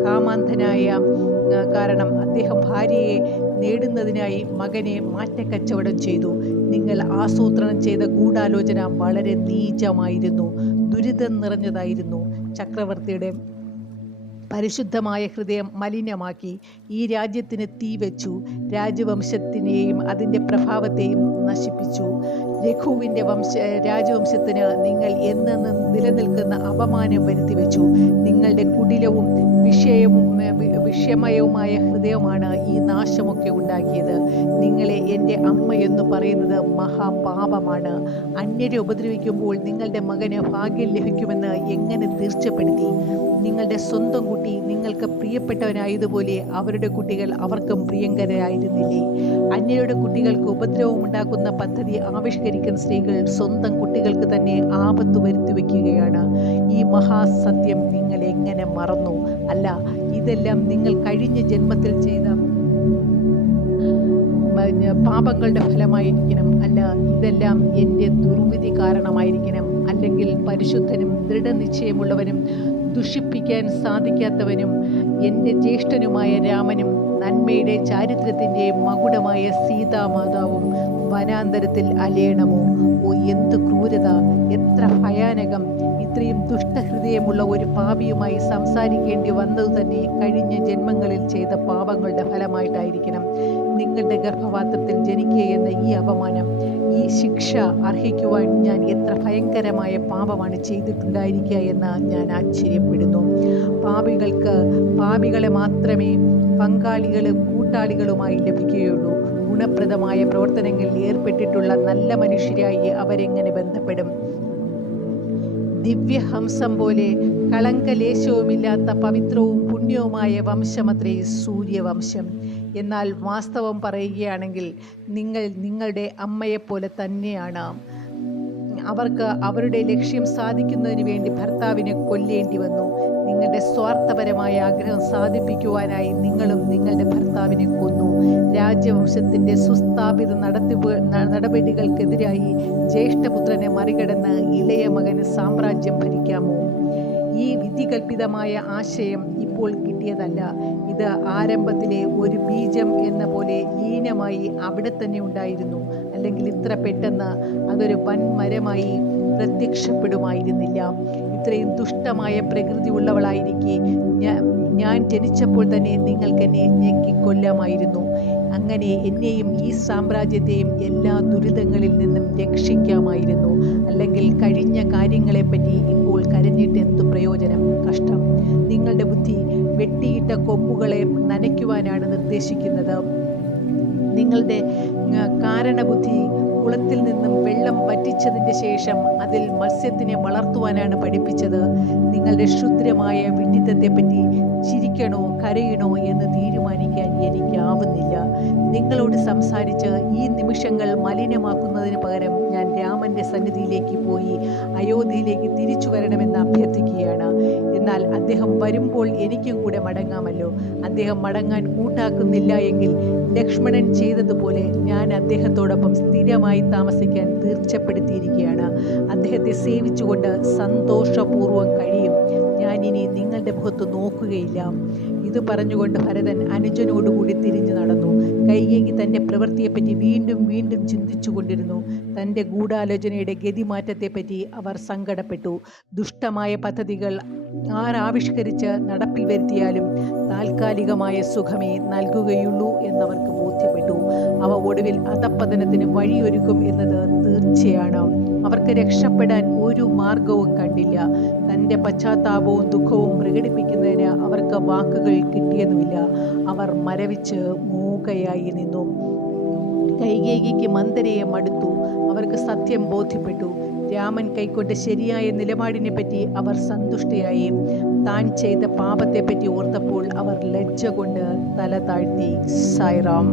കാമാന്ധനായ കാരണം അദ്ദേഹം ഭാര്യയെ നേടുന്നതിനായി മകനെ മാറ്റക്കച്ചവടം ചെയ്തു. നിങ്ങൾ ആസൂത്രണം ചെയ്ത ഗൂഢാലോചന വളരെ നീചമായിരുന്നു, ദുരിതം നിറഞ്ഞതായിരുന്നു. ചക്രവർത്തിയുടെ പരിശുദ്ധമായ ഹൃദയം മലിനമാക്കി. ഈ രാജ്യത്തിന് തീ വെച്ചു. രാജവംശത്തിനെയും അതിൻ്റെ പ്രഭാവത്തെയും നശിപ്പിച്ചു. രഘുവിൻ്റെ രാജവംശത്തിന് നിങ്ങൾ എന്നെന്നും നിലനിൽക്കുന്ന അപമാനം വരുത്തി വെച്ചു. നിങ്ങളുടെ കുടിലവും വിഷമയവുമായ ഹൃദയമാണ് ഈ നാശമൊക്കെ ഉണ്ടാക്കിയത്. നിങ്ങളെ എൻ്റെ അമ്മ എന്ന് പറയുന്നത് മഹാപാപമാണ്. അന്യരെ ഉപദ്രവിക്കുമ്പോൾ നിങ്ങളുടെ മകന് ഭാഗ്യം ലഭിക്കുമെന്ന് എങ്ങനെ തീർച്ചപ്പെടുത്തി? നിങ്ങളുടെ സ്വന്തം കുട്ടി നിങ്ങൾക്ക് പ്രിയപ്പെട്ടവനായതുപോലെ അവരുടെ കുട്ടികൾ അവർക്കും പ്രിയങ്കരായിരുന്നില്ലേ? അന്യരുടെ കുട്ടികൾക്ക് ഉപദ്രവമുണ്ടാക്കുന്ന പദ്ധതി ആവിഷ്കരിക്കുന്ന സ്ത്രീകൾ സ്വന്തം കുട്ടികൾക്ക് തന്നെ ആപത്ത് വരുത്തി വയ്ക്കുകയാണ്. ഈ മഹാസത്യം നിങ്ങൾ എങ്ങനെ മറന്നു? അല്ല, ഇതെല്ലാം നിങ്ങൾ കഴിഞ്ഞ ജന്മത്തിൽ ചെയ്ത പാപങ്ങളുടെ ഫലമായിരിക്കണം. അല്ല, ഇതെല്ലാം എൻ്റെ ദുർവിധി കാരണമായിരിക്കണം. അല്ലെങ്കിൽ പരിശുദ്ധനും ദൃഢനിശ്ചയമുള്ളവനും ദുഷിപ്പിക്കാൻ സാധിക്കാത്തവനും എൻ്റെ ജ്യേഷ്ഠനുമായ രാമനും നന്മയുടെ ചാരിത്രത്തിൻ്റെ മകുടമായ സീതാമാതാവും വനാന്തരത്തിൽ അലയണമോ? ഓ, എന്ത് ക്രൂരത! എത്ര ഭയാനകം! ഇത്രയും ദുഷ്ടഹൃദയമുള്ള ഒരു പാപിയുമായി സംസാരിക്കേണ്ടി വന്നത് തന്നെ കഴിഞ്ഞ ജന്മങ്ങളിൽ ചെയ്ത പാപങ്ങളുടെ ഫലമായിട്ടായിരിക്കണം. നിങ്ങളുടെ ഗർഭപാത്രത്തിൽ ജനിക്കുക എന്ന ഈ അപമാനം, ഈ ശിക്ഷ അർഹിക്കുവാൻ ഞാൻ എത്ര ഭയങ്കരമായ പാപമാണ് ചെയ്തിട്ടുണ്ടായിരിക്കുക എന്ന് ഞാൻ ആശ്ചര്യപ്പെടുന്നു. പാപികൾക്ക് പാപികളെ മാത്രമേ പങ്കാളികളും കൂട്ടാളികളുമായി ലഭിക്കുകയുള്ളൂ. ഗുണപ്രദമായ പ്രവർത്തനങ്ങളിൽ ഏർപ്പെട്ടിട്ടുള്ള നല്ല മനുഷ്യരായി അവരെങ്ങനെ ബന്ധപ്പെടും? ദിവ്യഹംസം പോലെ കളങ്കലേശവുമില്ലാത്ത പവിത്രവും പുണ്യവുമായ വംശമത്രേ സൂര്യവംശം. എന്നാൽ വാസ്തവം പറയുകയാണെങ്കിൽ നിങ്ങൾ നിങ്ങളുടെ അമ്മയെപ്പോലെ തന്നെയാണ്. അവർക്ക് അവരുടെ ലക്ഷ്യം സാധിക്കുന്നതിന് വേണ്ടി ഭർത്താവിനെ കൊല്ലേണ്ടി വന്നു. നിങ്ങളുടെ സ്വാർത്ഥപരമായ ആഗ്രഹം സാധിപ്പിക്കുവാനായി നിങ്ങളും നിങ്ങളുടെ ഭർത്താവിനെ കൊന്നു. രാജ്യവംശത്തിൻ്റെ സുസ്ഥാപിത നടപടികൾക്കെതിരായി ജ്യേഷ്ഠപുത്രനെ മറികടന്ന് ഇളയ മകന് സാമ്രാജ്യം ഭരിക്കാമോ? ഈ വിധികൽപ്പിതമായ ആശയം ഇപ്പോൾ കിട്ടിയതല്ല. ഇത് ആരംഭത്തിലെ ഒരു ബീജം എന്ന പോലെ ലീനമായി അവിടെ തന്നെ ഉണ്ടായിരുന്നു. അല്ലെങ്കിൽ ഇത്ര പെട്ടെന്ന് അതൊരു വൻമരമായി പ്രത്യക്ഷപ്പെടുമായിരുന്നില്ല. ഇത്രയും ദുഷ്ടമായ പ്രകൃതി ഉള്ളവളായിരിക്കെ ഞാൻ ജനിച്ചപ്പോൾ തന്നെ നിങ്ങൾക്കെന്നെ ഞെക്കിക്കൊല്ലാമായിരുന്നു. അങ്ങനെ എന്നെയും ഈ സാമ്രാജ്യത്തെയും എല്ലാ ദുരിതങ്ങളിൽ നിന്നും രക്ഷിക്കാമായിരുന്നു. അല്ലെങ്കിൽ കഴിഞ്ഞ കാര്യങ്ങളെപ്പറ്റി ഇപ്പോൾ കരഞ്ഞിട്ട് എന്തു പ്രയോജനം? കഷ്ടം. നിങ്ങളുടെ ബുദ്ധി വെട്ടിയിട്ട കൊമ്പുകളെ നനയ്ക്കുവാനാണ് നിർദ്ദേശിക്കുന്നത്. നിങ്ങളുടെ കാരണബുദ്ധി കുളത്തിൽ നിന്നും വെള്ളം വറ്റിച്ചതിൻ്റെ ശേഷം അതിൽ മത്സ്യത്തിനെ വളർത്തുവാനാണ് പഠിപ്പിച്ചത്. നിങ്ങളുടെ ക്ഷുദ്രമായ വിഡിത്തത്തെപ്പറ്റി ചിരിക്കണോ കരയണോ എന്ന് തീരുമാനിക്കാൻ എനിക്കാവുന്നില്ല. നിങ്ങളോട് സംസാരിച്ച് ഈ നിമിഷങ്ങൾ മലിനമാക്കുന്നതിന് പകരം ഞാൻ രാമൻ്റെ സന്നിധിയിലേക്ക് പോയി അയോധ്യയിലേക്ക് തിരിച്ചു വരണമെന്ന് അഭ്യർത്ഥിക്കുകയാണ്. എന്നാൽ അദ്ദേഹം വരുമ്പോൾ എനിക്കും കൂടെ മടങ്ങാമല്ലോ. അദ്ദേഹം മടങ്ങാൻ കൂട്ടാക്കുന്നില്ല എങ്കിൽ ലക്ഷ്മണൻ ചെയ്തതുപോലെ ഞാൻ അദ്ദേഹത്തോടൊപ്പം സ്ഥിരമായി താമസിക്കാൻ തീർച്ചപ്പെടുത്തിയിരിക്കുകയാണ്. അദ്ദേഹത്തെ സേവിച്ചുകൊണ്ട് സന്തോഷപൂർവ്വം കഴിയും. ഞാനിനി നിങ്ങളുടെ മുഖത്ത് നോക്കുകയില്ല. ഇത് പറഞ്ഞുകൊണ്ട് ഭരതൻ അനുജനോടുകൂടി തിരിഞ്ഞു നടന്നു. കൈകേയി തൻ്റെ പ്രവൃത്തിയെപ്പറ്റി വീണ്ടും വീണ്ടും ചിന്തിച്ചു കൊണ്ടിരുന്നു. തൻ്റെ ഗൂഢാലോചനയുടെ ഗതിമാറ്റത്തെപ്പറ്റി അവർ സങ്കടപ്പെട്ടു. ദുഷ്ടമായ പദ്ധതികൾ ആരാവിഷ്കരിച്ച് നടപ്പിൽ വരുത്തിയാലും താൽക്കാലികമായ സുഖമേ നൽകുകയുള്ളൂ എന്നവർക്ക് ബോധ്യപ്പെട്ടു. അവ ഒടുവിൽ അധപ്പതനത്തിന് വഴിയൊരുക്കും എന്നത് തീർച്ചയാണ്. അവർക്ക് രക്ഷപ്പെടാൻ ഒരു മാർഗവും കണ്ടില്ല. തൻ്റെ പശ്ചാത്താപവും ദുഃഖവും പ്രകടിപ്പിക്കുന്നതിന് അവർക്ക് വാക്കുകൾ കിട്ടിയതുമില്ല. അവർ മരവിച്ച് മൂകയായി നിന്നു. കൈകേയിക്ക് മന്ദരയെ മടുത്തു. അവർക്ക് സത്യം ബോധ്യപ്പെട്ടു. രാമൻ കൈക്കൊണ്ട് ശരിയായ നിലപാടിനെ പറ്റി അവർ സന്തുഷ്ടയായി. താൻ ചെയ്ത പാപത്തെപ്പറ്റി ഓർത്തപ്പോൾ അവർ ലജ്ജ കൊണ്ട് തല താഴ്ത്തി. സായിറാം.